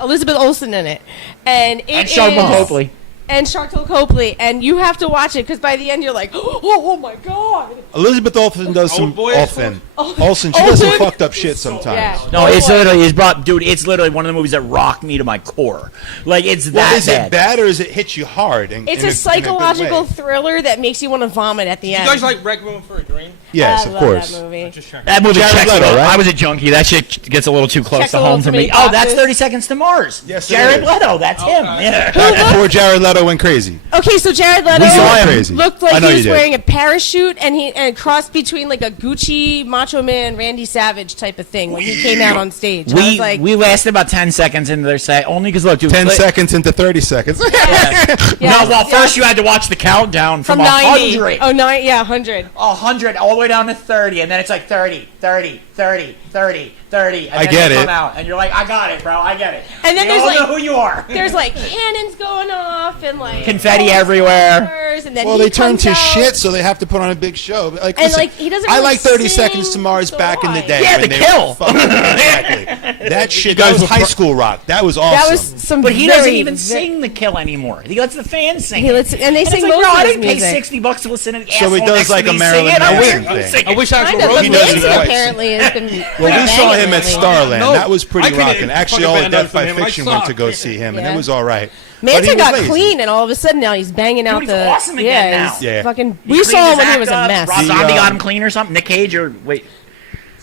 Elizabeth Olsen in it, and it And Charlotte is- Copley. and Charlotte Copley, and you have to watch it because by the end you're like, oh my God. Elizabeth Olsen does some Old Boy is Olsen. Olsen, she does some Olsen? fucked up shit sometimes. Yeah. No, Oh, it's boy. literally, dude, it's literally one of the movies that rocked me to my core. Like, it's Well, that is it bad or is it hit you hard? It's a psychological thriller that makes you want to vomit at the You end. guys like Requiem for a Dream? Yes, I of love course. That movie. Just checking. That movie Jared checks Leto, out. right? I was a junkie. That shit gets a little too close Checks to a little home too for me. many Oh, that's boxes. 30 Seconds to Mars. Yes, it Jared is. Leto. That's him. Yeah. Before Jared Leto Leto went crazy. Okay, so Jared We saw him. Leto Crazy. looked I like know he you was did. wearing a parachute and crossed between like a Gucci Macho Man Randy Savage type of thing when he came out on stage. I was like, We lasted about 10 seconds into their set, only because look, dude, 10 seconds into 30 seconds. yes, No, well, yes. first you had to watch the countdown from 90. 100. Oh, 100. 100 all the way down to 30, and then it's like 30, 30, 30, 30, 30. And I then get they it. come out, and you're like, I got it, bro, I get it. And then we there's all like know who you are. There's like cannons going off and like Confetti balls everywhere. flowers, and then Well, he they turn comes to out. shit, so they have to put on a big show. But, like, And, listen, like, he doesn't I really like 30 sing, Seconds to Mars so back in the why? day. Yeah, when the they kill. were fucking- exactly. That shit, that guys was were high school rock. That was awesome. That was some. But he very, doesn't even very- sing the kill anymore. He lets the fans sing He lets, it. and they And sing it's like, most bro, I of his didn't pay music. $60 to listen to the So asshole he does next like to a me Marilyn sing it. I'm Manson weird. thing. Sing I it. wish I Kind could of, roll but he does it Manson twice. apparently has been. Well, we saw him at lately. Starland. No, that was pretty I couldn't rocking. Actually, fucking all band of up Death for by him. I Fiction went to suck. go see him, and Yeah. it was all right. But Manson he was got lazy. clean, and all of a sudden now he's banging out he's the. awesome again yeah, now. he's Yeah. fucking. He We cleaned saw him his when he act was a up. mess. Rob Zombie got him clean or something. Nick Cage or wait.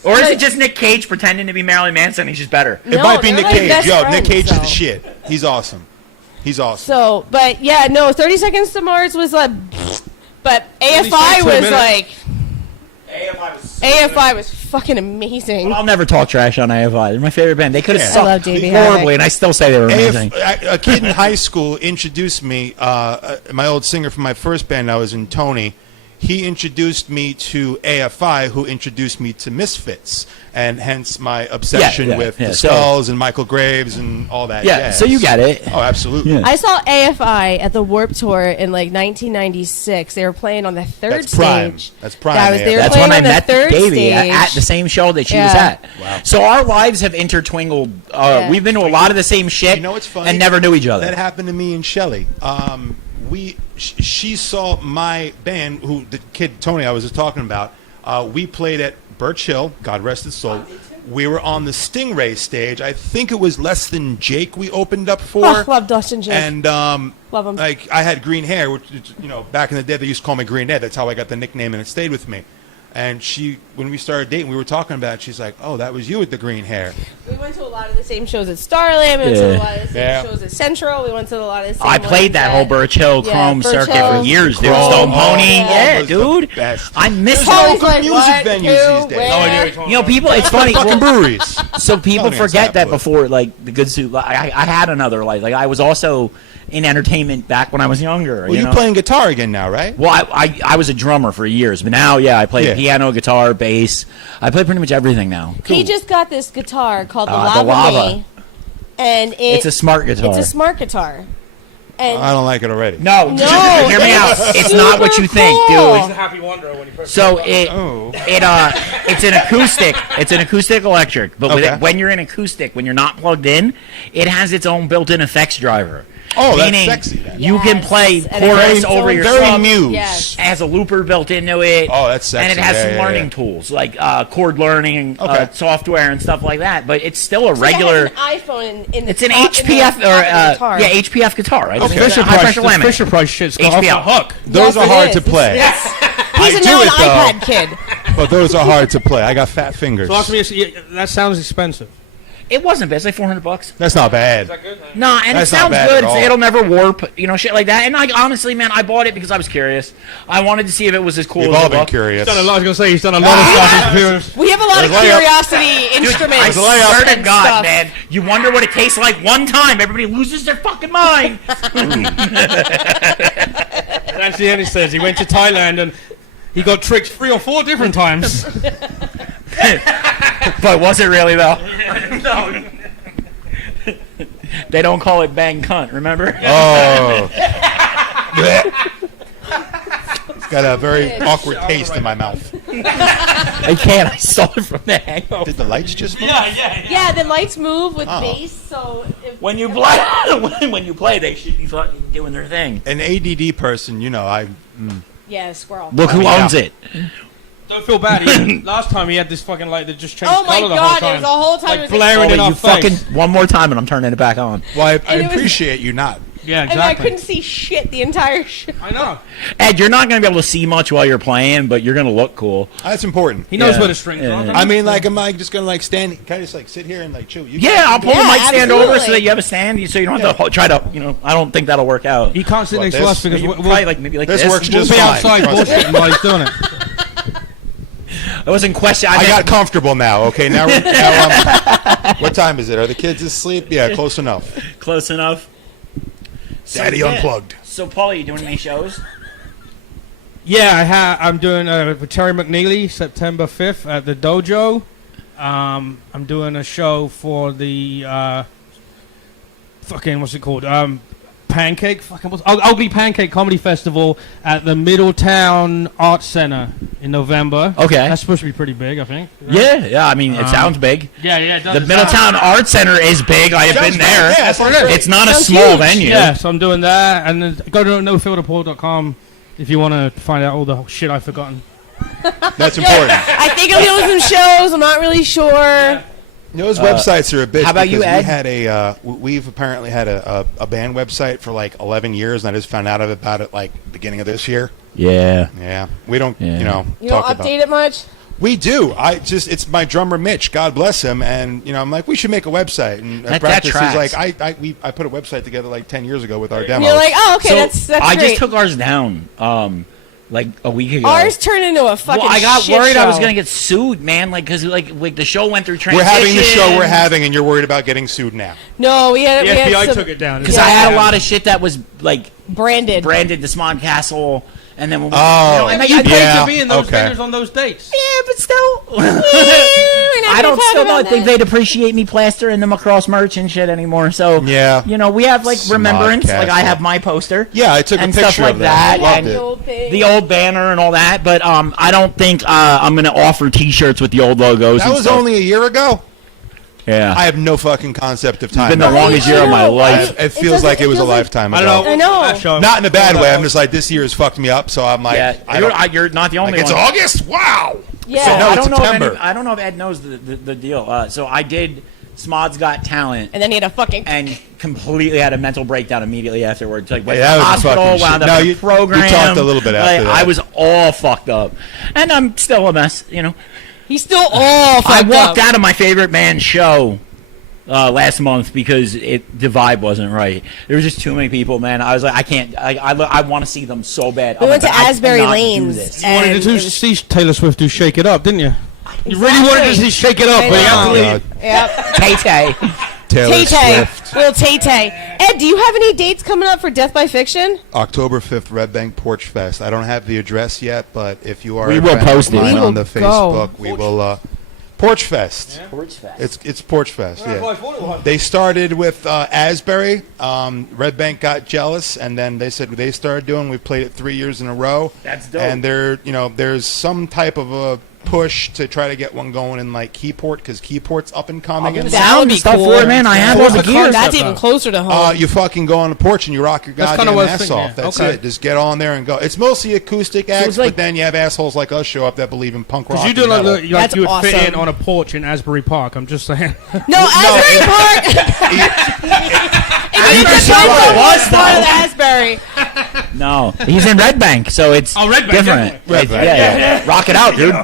Or is it just Nick Cage pretending to be Marilyn Manson? He's just better. It might be they're Nick like Cage. best Yo, Nick friends, Cage is so. the shit. He's awesome. He's awesome. So, but yeah, no, 30 Seconds to Mars was like, but AFI was like, AFI was fucking amazing. I'll never talk trash on AFI. They're my favorite band. They could have Yeah. I love sucked JB horribly, Havoc. and I still say they were amazing. A kid in high school introduced me, my old singer from my first band I was in, Tony. He introduced me to AFI, who introduced me to Misfits, and hence my obsession with the so- Skulls and Michael Graves and all that Yeah, jazz. so you get it. Oh, absolutely. Yeah. I saw AFI at the Warped Tour in like 1996. They were playing on the third That's prime. stage. That's prime, That was, they were That's playing when I on the met third Davey stage. at the same show that she was Yeah. at. So our lives have intertwingled. We've been to a lot of the same shit You know what's funny? and never knew each other. That happened to me and Shelly. She saw my band, who the kid Tony I was just talking about. We played at Birch Hill, God rest his soul. We were on the Stingray stage. I think it was Less Than Jake we opened up for. Oh, love Dustin Jake. And Love him. like I had green hair, which back in the day they used to call me Green Ed. That's how I got the nickname, and it stayed with me. And when we started dating, we were talking about it. She's like, "Oh, that was you with the green hair." We went to a lot of the same shows at Starland. We went to a lot of the same Yeah. shows at Central. We went to a lot of the same I played ones that at- whole Birch Hill Yeah, Chrome Birch circuit Hill. for years, dude. Chrome. Stone Pony, yeah. yeah, Was the dude. best. I miss There's all. no Always good like, music what, venues who, these days. where? You know, people. It's funny. Fucking breweries. So people Nothing forget else that happened. before, like the good suit. I had another life. Like I was also in entertainment back when I was younger. Well, you you're know? playing guitar again now, right? Well, I was a drummer for years, but now, yeah, I play Yeah. piano, guitar, bass. I play pretty much everything now. He just got this guitar called the The Lava, Lava. Me, and It's a smart guitar. It's a smart guitar. And I don't like it already. No, No, hear me out. it's It's not what you super think, cool. dude. It's a happy wonder when you first. So Oh. it's an acoustic. It's an acoustic electric, but with Okay. it, when you're in acoustic, when you're not plugged in, it has its own built-in effects driver. Oh, that's Meaning sexy then. you can Yes. play And it has chorus its over own your Very sub. Muse. Yes. It has a looper built into it. Oh, that's sexy. And it has Yeah, some yeah, learning yeah. tools like chord learning Okay. software and stuff like that. But it's still a It's like it has regular. an iPhone in the It's an top, HPF in the top of the or guitar. HPF guitar, right? Okay. It's a Fisher high Price, pressure the laminate. Fisher Price shit's off HPL. the hook. Those Yes, are it hard is. to play. He's I a do now an it, though. iPad kid. But those are hard to play. I got fat fingers. So ask me, that sounds expensive. It wasn't bad. It's like $400. That's not bad. Nah, and That's it not sounds bad good. at all. It'll never warp, shit like that. And like honestly, man, I bought it because I was curious. I wanted to see if it was as cool We've as all it been looked. curious. I was gonna say he's done a lot of stuff. He's We have a lot of There's layup. curiosity instruments. I swear to and God, stuff. man, you wonder what it tastes like one time. Everybody loses their fucking mind. Nancy Henry says he went to Thailand and he got tricked 3 or 4 different times. But was it really though? No. They don't call it bang cunt, remember? Oh. It's got a very awkward taste in my mouth. I can't. I saw it from the hangover. Did the lights just move? Yeah, the lights move with Oh. bass, so if, When you play, when you play, they should be fucking doing their thing. An ADD person, yeah, squirrel. Look who owns it. Don't feel bad. Last time he had this fucking light that just changed Oh my color the God, whole there time. was a whole time Like it was blaring Oh, in our you face. fucking one more time, and I'm turning it back on. Well, I And it was- appreciate you not Yeah, And I exactly. couldn't see shit the entire show. I know. Ed, you're not going to be able to see much while you're playing, but you're going to look cool. That's important. He knows Yeah. where the strings are. I mean, like, am I just gonna like stand? Can I just like sit here and like chew? You Yeah, I'll pull the Yeah, mic stand over so absolutely. that you have a stand, so you don't have to try to, I don't think that'll work out. He can't sit Well, next to this- us because You we'll probably like maybe like this this. works we'll just be fine. outside Trust me. bullshitting while he's doing it. I wasn't questioning. I got comfortable now. Okay, now what time is it? Are the kids asleep? Yeah, close enough. close enough. Daddy yeah. unplugged. So, Paul, are you doing any shows? Yeah, I'm doing with Terry McNeely September 5th at the Dojo. I'm doing a show for the what's it called? Pancake. Ugly Pancake Comedy Festival at the Middletown Arts Center in November. Okay. That's supposed to be pretty big, I think. Yeah. I mean, it sounds big. Yeah, it does. The Middletown Arts Center is big. I have been there. Yeah, that's what it is. It's not a Sounds small huge. venue. Yeah, so I'm doing that, and then go to nofilterport.com if you want to find out all the shit I've forgotten. That's important. I think I'm doing some shows. I'm not really sure. Those websites are a bitch. how about you, because Ed? We've apparently had a band website for like 11 years, and I just found out about it like beginning of this year. Yeah. Yeah, we don't, Yeah. You talk don't about. update it much? We do. It's my drummer Mitch. God bless him. And I'm like, we should make a website. And That practice tracks. is like, I put a website together like 10 years ago with our And demos. you're like, oh, okay, So that's I great. just took ours down like a week ago. Ours turned into a fucking Well, I got shit worried show. I was gonna get sued, man. Like, cause like the show went through transition. we're having the show we're having, and you're worried about getting sued now. No, we had, The we had FBI some took it down. Because Yeah. I had a lot of shit that was like branded. branded Desmond Castle, and then when we, Oh. and And I, you paid Yeah, to be in those okay. venues on those dates. yeah, but still, We're not I gonna don't talk still about don't think that. they'd appreciate me plastering them across merch and shit anymore. So Yeah. we have like Smart remembrance. Like I Castle. have my poster. Yeah, I took a and picture stuff like of that. that. Loved and it. The old thing. the old banner and all that, but I don't think I'm gonna offer T-shirts with the old logos. That and was stuff. only a year ago. yeah. I have no fucking concept of time. Been the Well, longest I year of my know, life. right? It feels like it was a feels like- lifetime I ago. don't know. I know. That show- Not in a bad way. I'm just like, this year has fucked me up. So I'm like, Yeah, you're not the only like, it's one. August. Wow. Yeah. So no, I it's don't know. If September. I don't know if Ed knows the deal. So I did Smod's Got Talent. And then he had a fucking. And completely had a mental breakdown immediately afterwards. Like went Yeah, to the that was hospital, fucking wound shit. up No, in you- a program. you talked a little bit after Like, that. I was all fucked up, and I'm still a mess. He's still all fucked I walked up. out of my favorite band's show last month because the vibe wasn't right. There was just too many people, man. I was like, I can't. I want to see them so bad. We I'm went like, to I Asbury cannot do Lanes. this. You wanted And to it was- see Taylor Swift do Shake It Up, didn't you? You really Exactly. wanted to see Shake It Up, I but you have to know. leave. Yep. Tay-Tay. Taylor Tay-Tay. Swift. Little Tay-Tay. Ed, do you have any dates coming up for Death by Fiction? October 5th, Red Bank Porch Fest. I don't have the address yet, but if you are We a will friend post of it. mine We on the will Facebook, go. we will Porch Fest. Porch Fest. It's Porch Fest. Yeah. They started with Asbury. Red Bank got jealous, and then they said they started doing. We played it 3 years in a row. That's dope. And there's some type of a push to try to get one going in like Keyport because Keyport's up and coming. And That would be stuff cool. for it, man. I have all What's the the gear. concept? That's even closer to home. you fucking go on the porch and you rock your That's goddamn kinda what I was ass thinking, off. yeah. That's Okay. it. Just get on there and go. It's mostly acoustic acts, it's like- but then you have assholes like us show up that believe in punk rock. Because you do and like, metal. That's you would fit awesome. in on a porch in Asbury Park. I'm just saying. no, Asbury Park. If you Asbury could Park find was, the part of though. Asbury. No, he's in Red Bank, so it's Oh, Red Bank, different. definitely. Red Bank. Yeah. Rock it out, dude.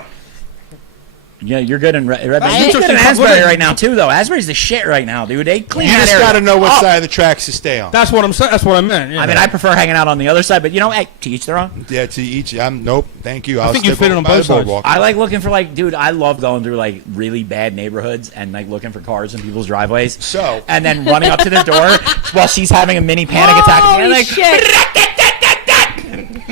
Yeah, you're good in Red Bank. Right. You're good in Interesting. Asbury right now too, though. Asbury's the shit right now, dude. They clean You that just area got to know what up. side of the tracks to stay on. That's what I'm saying. That's what I meant. Yeah. I mean, I prefer hanging out on the other side, but hey, to each their own. Yeah, to each. Nope. Thank you. I'll think you stick fit with on by the both sides. boardwalk. I like looking for dude. I love going through really bad neighborhoods and looking for cars in people's driveways. So- and then running up to their door while she's having a mini panic attack. And Holy like, shit.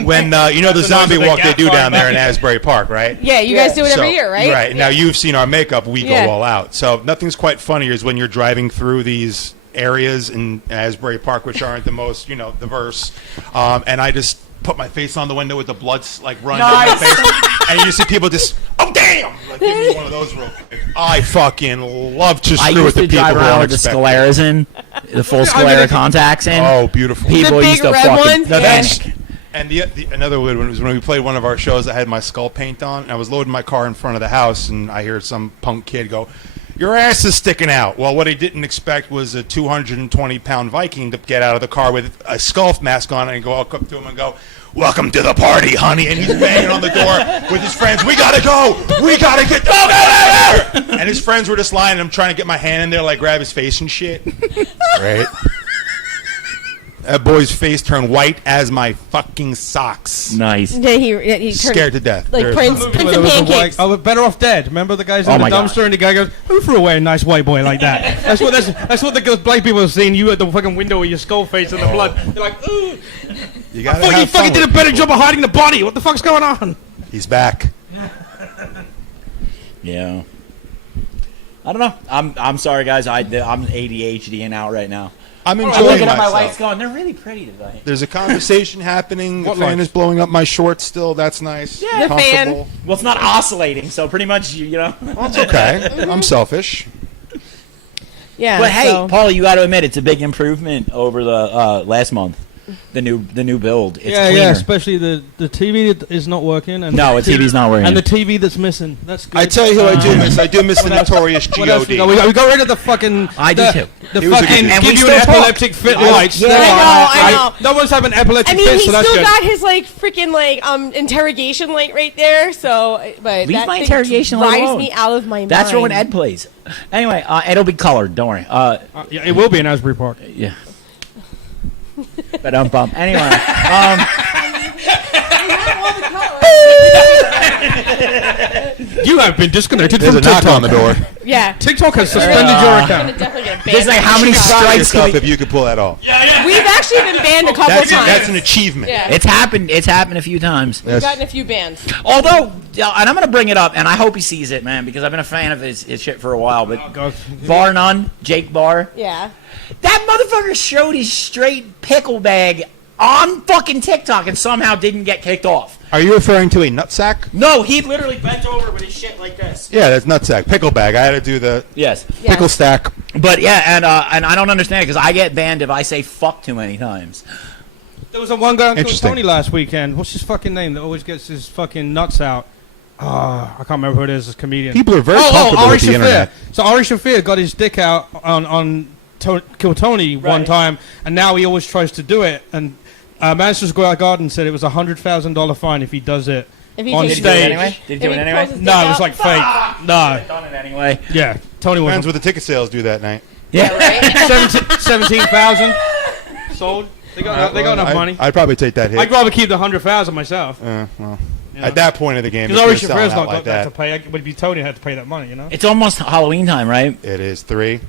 When the zombie noise of walk the they gas do car down there in back. Asbury Park, right? Yeah, you guys do it every So- year, right? Right. Now you've seen our makeup. We Yeah. go all out. So nothing's quite funnier is when you're driving through these areas in Asbury Park, which aren't the most diverse, and I just put my face on the window with the blood running down my Nice. face, and you see people just, oh damn, give me one of those real quick. I fucking love to I screw with used the to people drive who around aren't with the expecting. scleras in, the full I mean, sclera contacts in. Oh, beautiful. People The used big to red fucking ones? No, that's panic. and the another good one was when we played one of our shows. I had my skull paint on, and I was loading my car in front of the house, and I hear some punk kid go, your ass is sticking out. Well, what he didn't expect was a 220-pound Viking to get out of the car with a skull mask on and walk up to him and go, "Welcome to the party, honey." And he's banging on the door with his friends. "We gotta go. We gotta get out of there." And his friends were just lying. And I'm trying to get my hand in there, like grab his face and shit. Right. That boy's face turned white as my fucking socks. Nice. Yeah, he turned Scared to death. like Prince and Pancakes. Oh, Better Off Dead. Remember the guys in Oh the my God. dumpster, and the guy goes, "Who threw away a nice white boy like that?" That's what the black people are seeing you at the fucking window with your skull face and the blood. They're like, "Ooh, You I gotta thought you have fun fucking did a with better people. job of hiding the body. What the fuck's going on?" He's back. Yeah. I don't know. I'm sorry, guys. I'm ADHD out right now. I'm I'm enjoying looking at my myself. lights going, they're really pretty today. There's a conversation happening. The What fan lights? is blowing up my shorts still. That's nice. Yeah, the fan. Comfortable. Well, it's not oscillating, so pretty much, you know. That's okay. I'm selfish. Yeah. But hey, so- Paul, you got to admit it's a big improvement over the last month. The new build. It's yeah, cleaner. especially the TV that is not working. And No, the TV's not working. And the TV that's missing. That's good. I tell you who I do miss. I do miss the notorious What else we got? G.O.D. We got rid of the fucking. I do too. The He was a good fucking dude. And give we you an still talk. epileptic fit lights. Yeah. I know. No one's having epileptic I mean, fits, he so that's still good. got his like freaking like interrogation light right there. So, but Leave that my thing interrogation light drives alone. me out of my mind. That's for when Ed plays. Anyway, it'll be colored. Don't worry. Yeah, it will be in Asbury Park. Yeah. But anyway, You have been disconnected There's from a knock TikTok. on the door. Yeah. TikTok has suspended your I'm account. gonna definitely get just banned. like how many Proud of strikes yourself can we, if you could pull that off. We've actually been banned a couple That's times. an achievement. Yeah. It's happened a few times. We've gotten a few bans. Although, and I'm going to bring it up, and I hope he sees it, man, because I've been a fan of his shit for a while. But God. Bar None, Jake Barr, Yeah. that motherfucker showed his straight pickle bag on fucking TikTok and somehow didn't get kicked off. Are you referring to a nutsack? No, he literally bent over with his shit like this. Yeah, that's nutsack. Pickle bag. I had to do the Yes. Yeah. pickle stack. But yeah, and I don't understand it because I get banned if I say fuck too many times. There was a one guy on Interesting. Tony last weekend. What's his fucking name that always gets his fucking nuts out? I can't remember who it is. This comedian. People are very comfortable Ari with the Shaffir. internet. So Ari Shaffir got his dick out on Kill Tony one Right. time, and now he always tries to do it. And Madison Square Garden said it was a $100,000 fine if he does it If he on takes Did he do it stage. anyway? Did he do If it he anyway? pulls his No, dick it was out- like fake. No, Done it anyway. yeah, Tony was Depends what the ticket sales do that night. Yeah. 17,000 sold. They got enough money. I'd probably take that hit. I'd rather keep the 100,000 myself. Well, at that point of the game, Because if Ari you're selling Shaffir's out not like got that to that, pay. It would be Tony had to pay that money, you know. It's almost Halloween time, right? it is 3.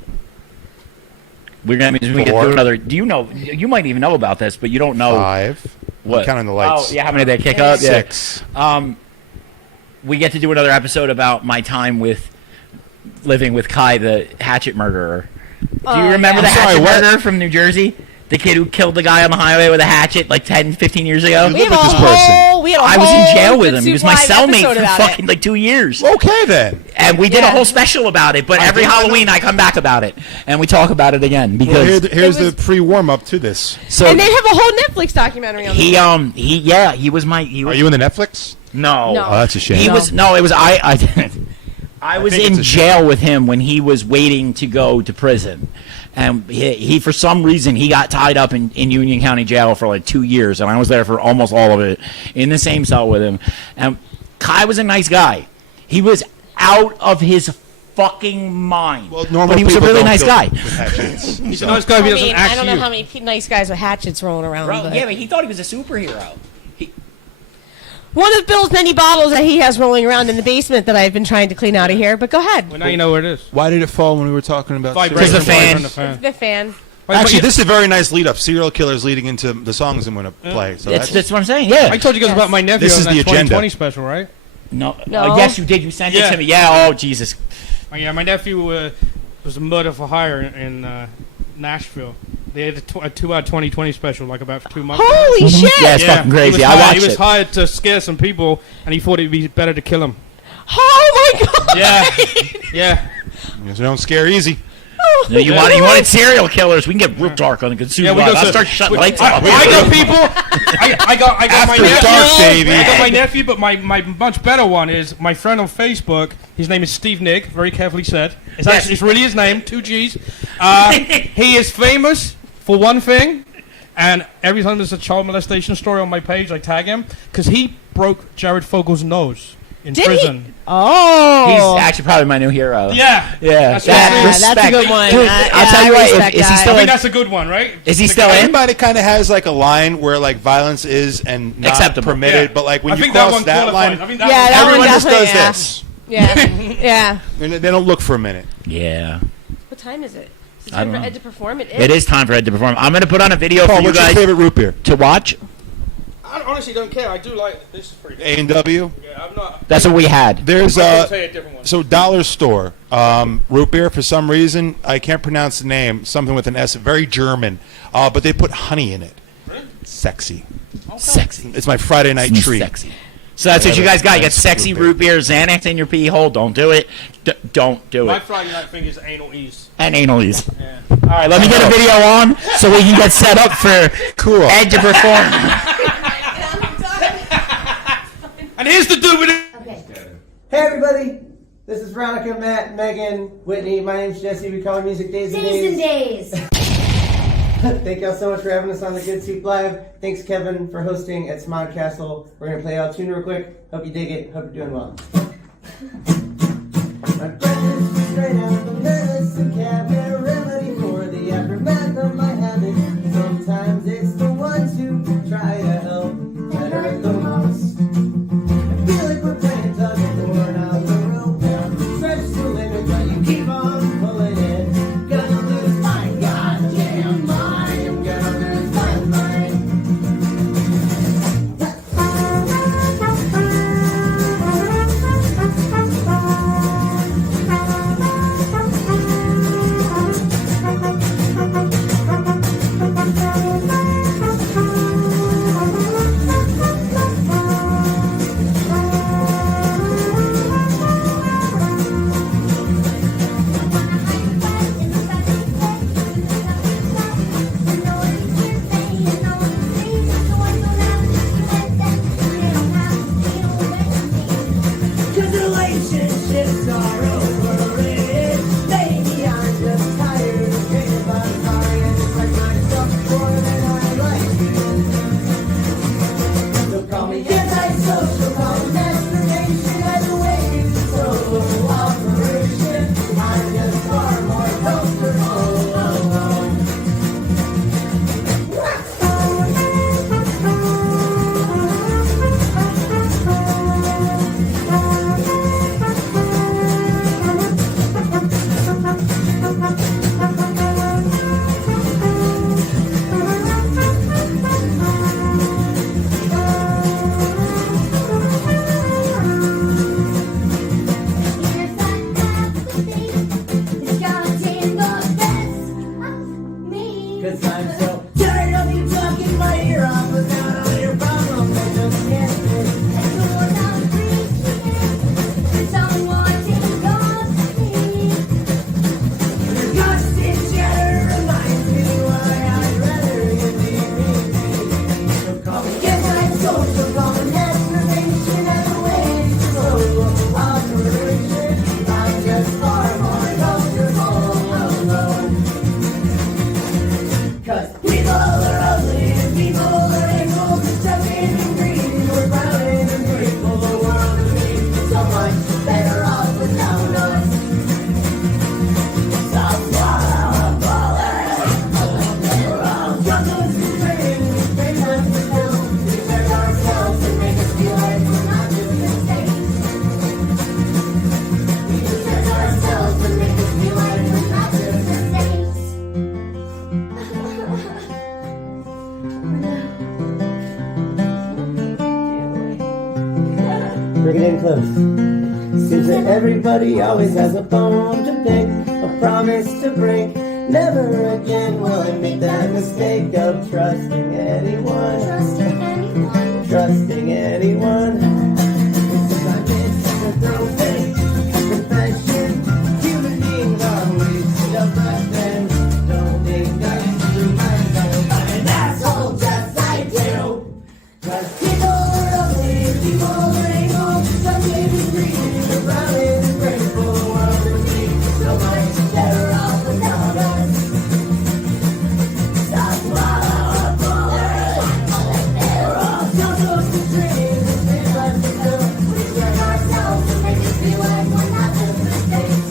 We're gonna we get 4. do another. Do you know? You might even know about this, but you don't know 5. what. Counting the lights. Oh yeah, how many did they kick up? Yeah. 6. We get to do another episode about my time with living with Kai, the hatchet murderer. Do you remember the yeah. hatchet Sorry, what? murderer from New Jersey? The kid who killed the guy on the highway with a hatchet like 10, 15 years ago? We had with a this person. whole. We had a I was whole in jail with Good him. He Soup was my Live cellmate episode for about fucking it. like 2 years. Okay, then. And we did a Yeah. whole special about it, but every didn't know. Halloween I come back about it. And we talk about it again Well, because here's It was- the pre-warm-up to this. so And they have a whole Netflix documentary on he this. he was my he Are was you in the Netflix? no. No. Oh, that's a shame. He was no, it was I didn't. I was think in it's a shame. jail with him when he was waiting to go to prison, and he for some reason he got tied up in Union County Jail for like 2 years, and I was there for almost all of it in the same cell with him. And Kai was a nice guy. He was out of his fucking mind, Well, normal but he was a people really don't nice kill guy. with hatchets. He's a nice guy if he I doesn't mean, axe I don't know you. how many nice guys with hatchets rolling around. Bro, but yeah, but he thought he was a superhero. one of Bill's many bottles that he has rolling around in the basement that I've been trying to clean out of here. But go ahead. Well, now you know where it is. Why did it fall when we were talking about Vibration, the fan. vibration, the fan. The fan. Actually, this is a very nice lead-up. Serial killers leading into the songs I'm going to play. So That's what I'm saying. Yeah. I told you guys about my nephew This on is that the agenda. 2020 special, right? No. No. Yes, you did. You sent it Yeah. to me. Yeah. Oh, Jesus. Oh, yeah, my nephew was a murder for hire in Nashville. They had a 2-hour 2020 special like about 2 months ago. Holy shit! Yeah, it's fucking crazy. I watched He was it. hired to scare some people, and he thought it'd be better to kill them. Oh my god! Yeah, yeah. You don't scare easy. No, you wanted serial killers. We can get real dark on the consumer. Yeah, we Live. go I'll to- start shutting we- lights I off. got people. I got my After nephew. dark, baby. I got my nephew, but my much better one is my friend on Facebook. His name is Steve Nick. Very carefully said. It's really his name. 2 G's. He is famous for one thing, and every time there's a child molestation story on my page, I tag him because he broke Jared Fogel's nose in prison. He? Oh. He's actually probably my new hero. Yeah. Yeah. That's a good one. Dude, I'll tell you what. Is he still I in? think that's a good one, right? Is he still in? Everybody kind of has like a line where like violence is and not acceptable. permitted, Yeah. but like when I you think cross one that qualifies. line, I think that one- one everyone just does definitely, this. Yeah. And they don't look for a minute. Yeah. What time is it? Is it I time don't for know. Ed to perform? It is time for Ed to perform. I'm going to put on a video Paul, for you what's your guys favorite root beer? to watch. I honestly don't care. I do like this. Is pretty good. A&W. Yeah, I'm not. That's what we had. There's I'll tell you a different one. so dollar store root beer. For some reason, I can't pronounce the name. Something with an S. Very German. But they put honey in it. Sexy. Sexy. It's my Friday night treat. Sexy. So that's what you guys got. You got sexy root beer, Xanax in your pee hole. Don't do it. Don't do My it. Friday night thing is anal ease. And analies. Yeah. All right, let me get a video on so we can get set up for Ed to perform. And here's the dude with it. Hey everybody, this is Veronica, Matt, Megan, Whitney. My name's Jesse. We call it Music Days and Days. Thank y'all so much for having us on the Good Soup Live. Thanks Kevin for hosting at Smod Castle. We're gonna play out a tune real quick. Hope you dig it. Hope you're doing well. My friend is straight out from medicine cabinet, remedy for the aftermath of my habit. Sometimes it's the ones who try to help that hurt the most. I feel like we're playing tug of war, now the rope down. Stretch the limit, but you keep on pulling it. Gonna lose my goddamn mind. I'm gonna lose my mind. Cause relationships are overrated. Maybe I'm just tired of thinking about sorry and just like myself more than I like to. So call me antisocial, call me masturbation as a way to solo operation. I'm just far more comfortable alone. Cause I'm so tired of you talking my ear off without all your problems. I just can't fit. Your constant chatter reminds me why I'd rather you be me. So call me antisocial, call me masturbation as a way to solo operation. I'm just far more comfortable alone. Cause people are ugly and people are able to step in and greedy. We're proud and grateful the world is made so much better off without us. Stop swallowing we're all struggling to train. We train us to do. We check ourselves and make us feel like we're not just mistakes. We check ourselves and make us feel like we're not just mistakes. Bring it in close. Seems that everybody always has a bone to pick, a promise to break. Never again will I make that mistake of trusting anyone. Trusting anyone. Sometimes it's a throwback confession. Human beings are wasted of breath and don't think I do myself. I'm an asshole, just I do. beware for nothing mistakes.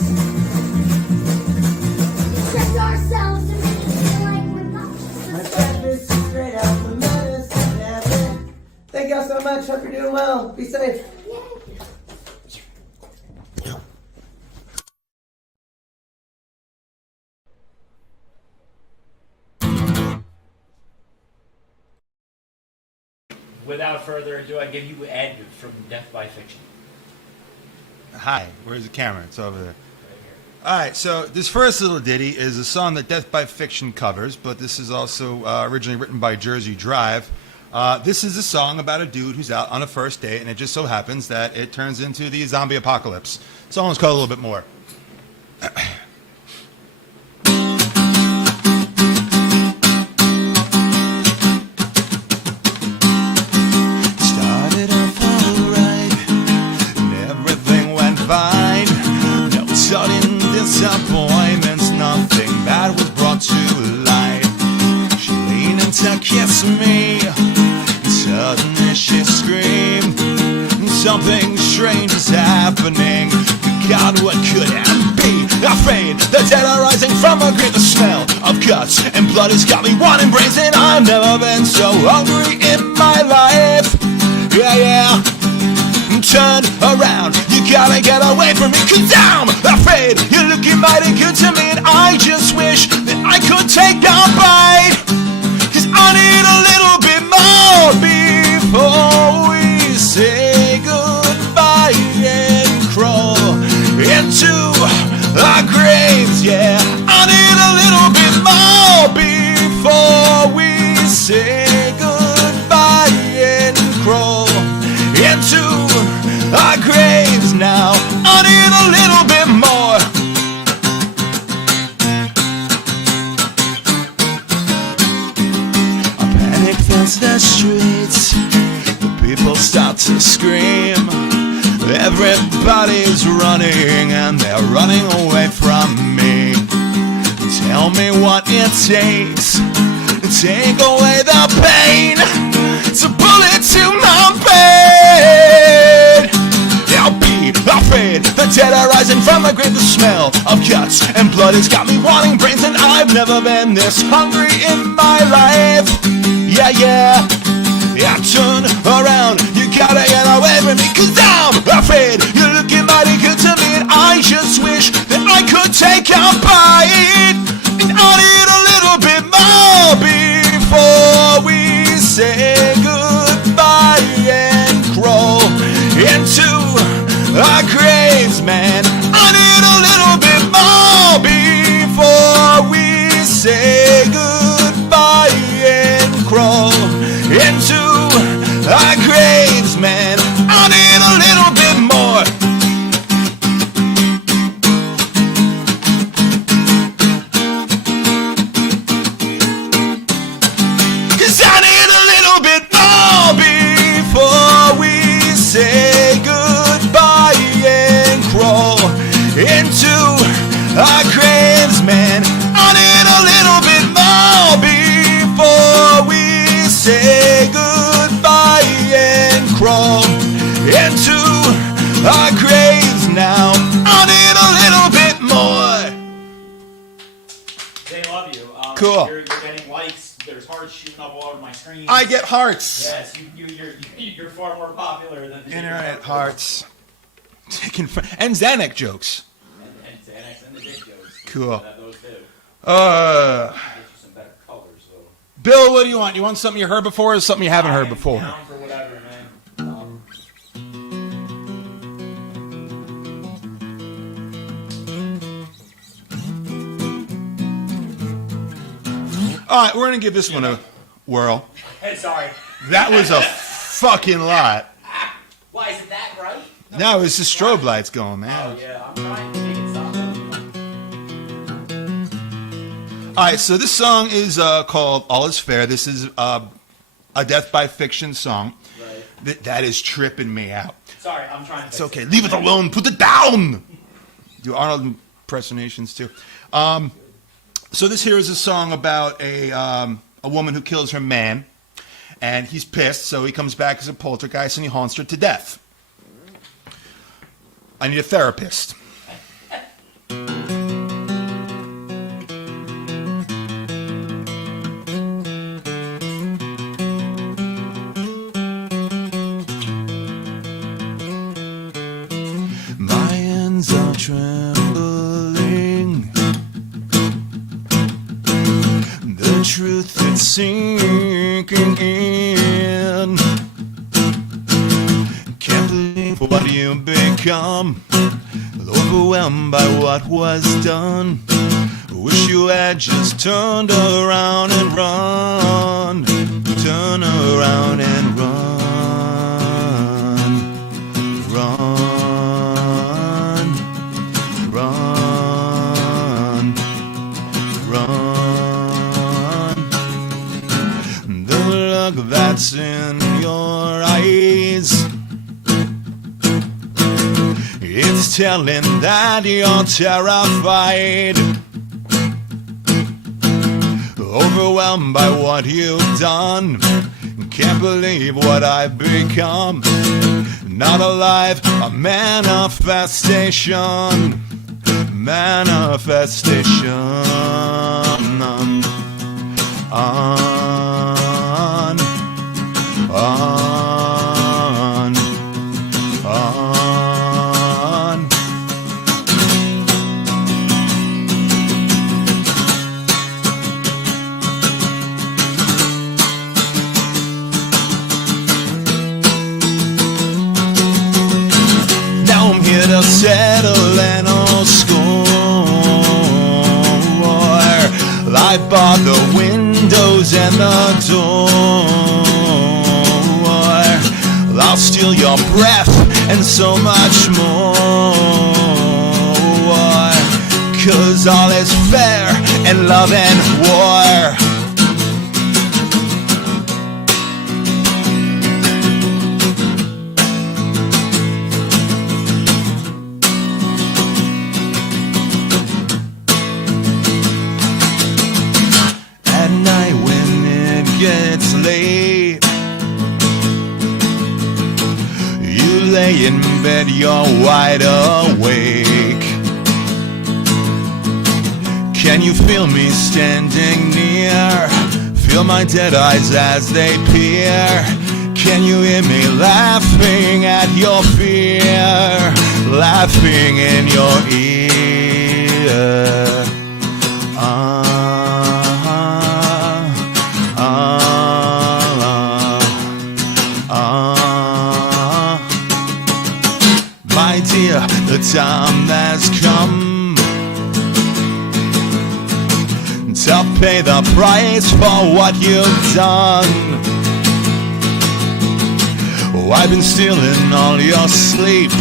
Check ourselves and make it feel like we're not just My mistakes. breakfast is straight out from medicine cabinet. Thank y'all so much. Hope you're doing well. Be safe. Without further ado, I give you Ed from Death by Fiction. Hi, where's the camera? It's over there. All right, so this first little ditty is a song that Death by Fiction covers, but this is also originally written by Jersey Drive. This is a song about a dude who's out on a first date, and it just so happens that it turns into the zombie apocalypse. The song is called A Little Bit More. Started off alright, and everything went fine. No sudden disappointments, nothing bad was brought to light. She leaned in to kiss me, and suddenly she screamed. Something strange is happening. Good God, what could it be? Afraid, the dead are rising from a grave. The smell of guts and blood has got me wanting brains, and I've never been so hungry in my life. Yeah, yeah. Turn around, you gotta get away from me, 'cause I'm afraid you're looking mighty good to me, and I just wish that I could take a bite, 'cause I need a little bit more before we say goodbye and crawl into our graves. Yeah, I need a little bit more before we say goodbye and crawl into our graves now. I need a little bit more. A panic fills the streets. The people start to scream. Everybody's running and they're running away from me. Tell me what it takes to take away the pain. It's a bullet to my brain. I'll be afraid. The dead are rising from a grave. The smell of guts and blood has got me wanting brains, and I've never been this hungry in my life. Yeah, yeah. Yeah, turn around, you gotta get away from me, 'cause I'm afraid you're looking mighty good to me, and I just wish that I could take a bite, and I need a little bit more before we say goodbye and crawl into our graves, man. I need a little bit more before we say goodbye and crawl into our graves, man. I need a little bit more. Cause I need a little bit more before we say goodbye and crawl into our graves, man. I need a little bit more before we say goodbye and crawl into our graves now. I need a little bit more. They love you. Cool. You're getting likes. There's hearts shooting up all over my screen. I get hearts. Yes, you're far more popular than the Internet hearts. And Xanax jokes. And Xanax and the dick jokes. Cool. Those too. Get you some better colors, though. Bill, what do you want? You want something you heard before or something you haven't heard before? Down for whatever, man. All right, we're going to give this one a whirl. Sorry. That was a fucking lot. Why, is it that bright? No, it's the strobe lights going, man. Oh, yeah, I'm trying to make it stop. All right, so this song is called All Is Fair. This is a Death by Fiction song. Right. That is tripping me out. Sorry, I'm trying to It's okay. Leave it alone. Put it down. Do Arnold impersonations, too. So this here is a song about a woman who kills her man, and he's pissed, so he comes back as a poltergeist and he haunts her to death. I need a therapist. My hands are trembling. The truth is sinking in. Can't believe what you've become. Overwhelmed by what was done. Wish you had just turned around and run. Turn around and run. Run. Run. Run. The look that's in your eyes, it's telling that you're terrified, overwhelmed by what you've done. Can't believe what I've become. Not alive, a manifestation. Manifestation. On. Now I'm here to settle an old score. I barred the windows and the door. I'll steal your breath and so much more. 'Cause all is fair in love and war. At night when it gets late, you lay in bed, you're wide awake. Can you feel me standing near? Feel my dead eyes as they peer. Can you hear me laughing at your fear? Laughing in your ear. My dear, the time has come to pay the price for what you've done. Oh, I've been stealing all your sleep,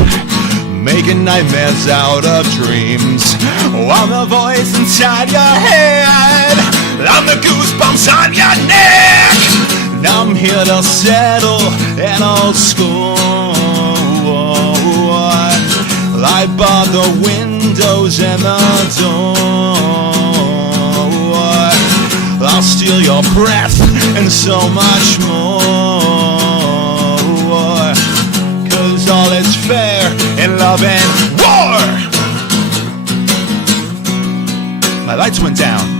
making nightmares out of dreams. Oh, I'm the voice inside your head, I'm the goosebumps on your neck. Now I'm here to settle an old score. I barred the windows and the door. I'll steal your breath and so much more. 'Cause all is fair in love and war. My lights went down.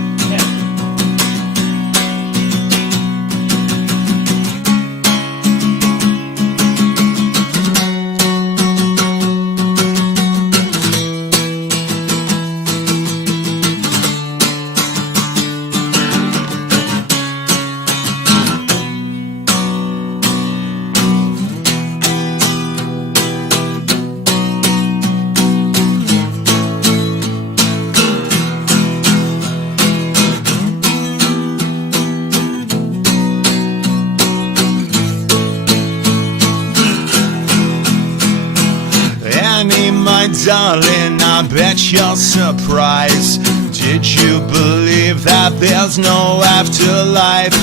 Annie, my darling, I bet you're surprised. Did you believe that there's no afterlife?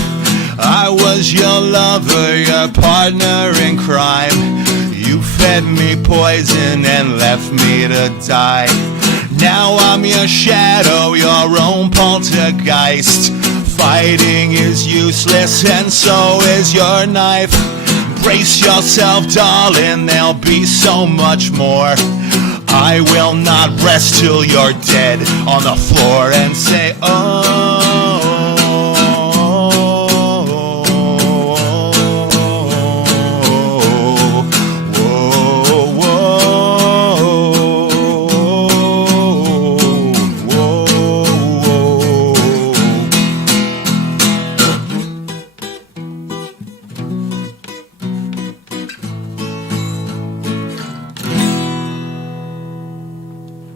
I was your lover, your partner in crime. You fed me poison and left me to die. Now I'm your shadow, your own poltergeist. Fighting is useless and so is your knife. Brace yourself, darling, there'll be so much more. I will not rest till you're dead on the floor and say, oh.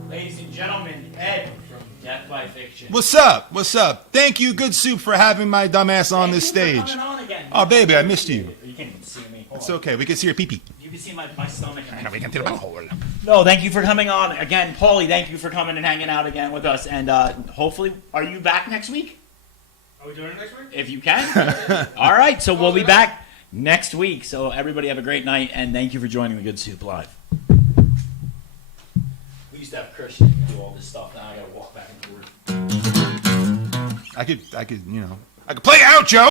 Ladies and gentlemen, Ed from Death by Fiction. What's up? What's up? Thank you, Good Soup, for having my dumbass on this stage. Coming on again. Oh, baby, I missed you. You can't even see me. It's okay. We can see your pee-pee. You can see my stomach. We can see the hole. No, thank you for coming on again, Paulie. Thank you for coming and hanging out again with us. And hopefully, are you back next week? Are we doing it next week? If you can. All right, so we'll be back next week. So everybody have a great night, and thank you for joining the Good Soup Live. We used to have Christian do all this stuff. Now I got to walk back and forth. I could, I could play it out, Joe.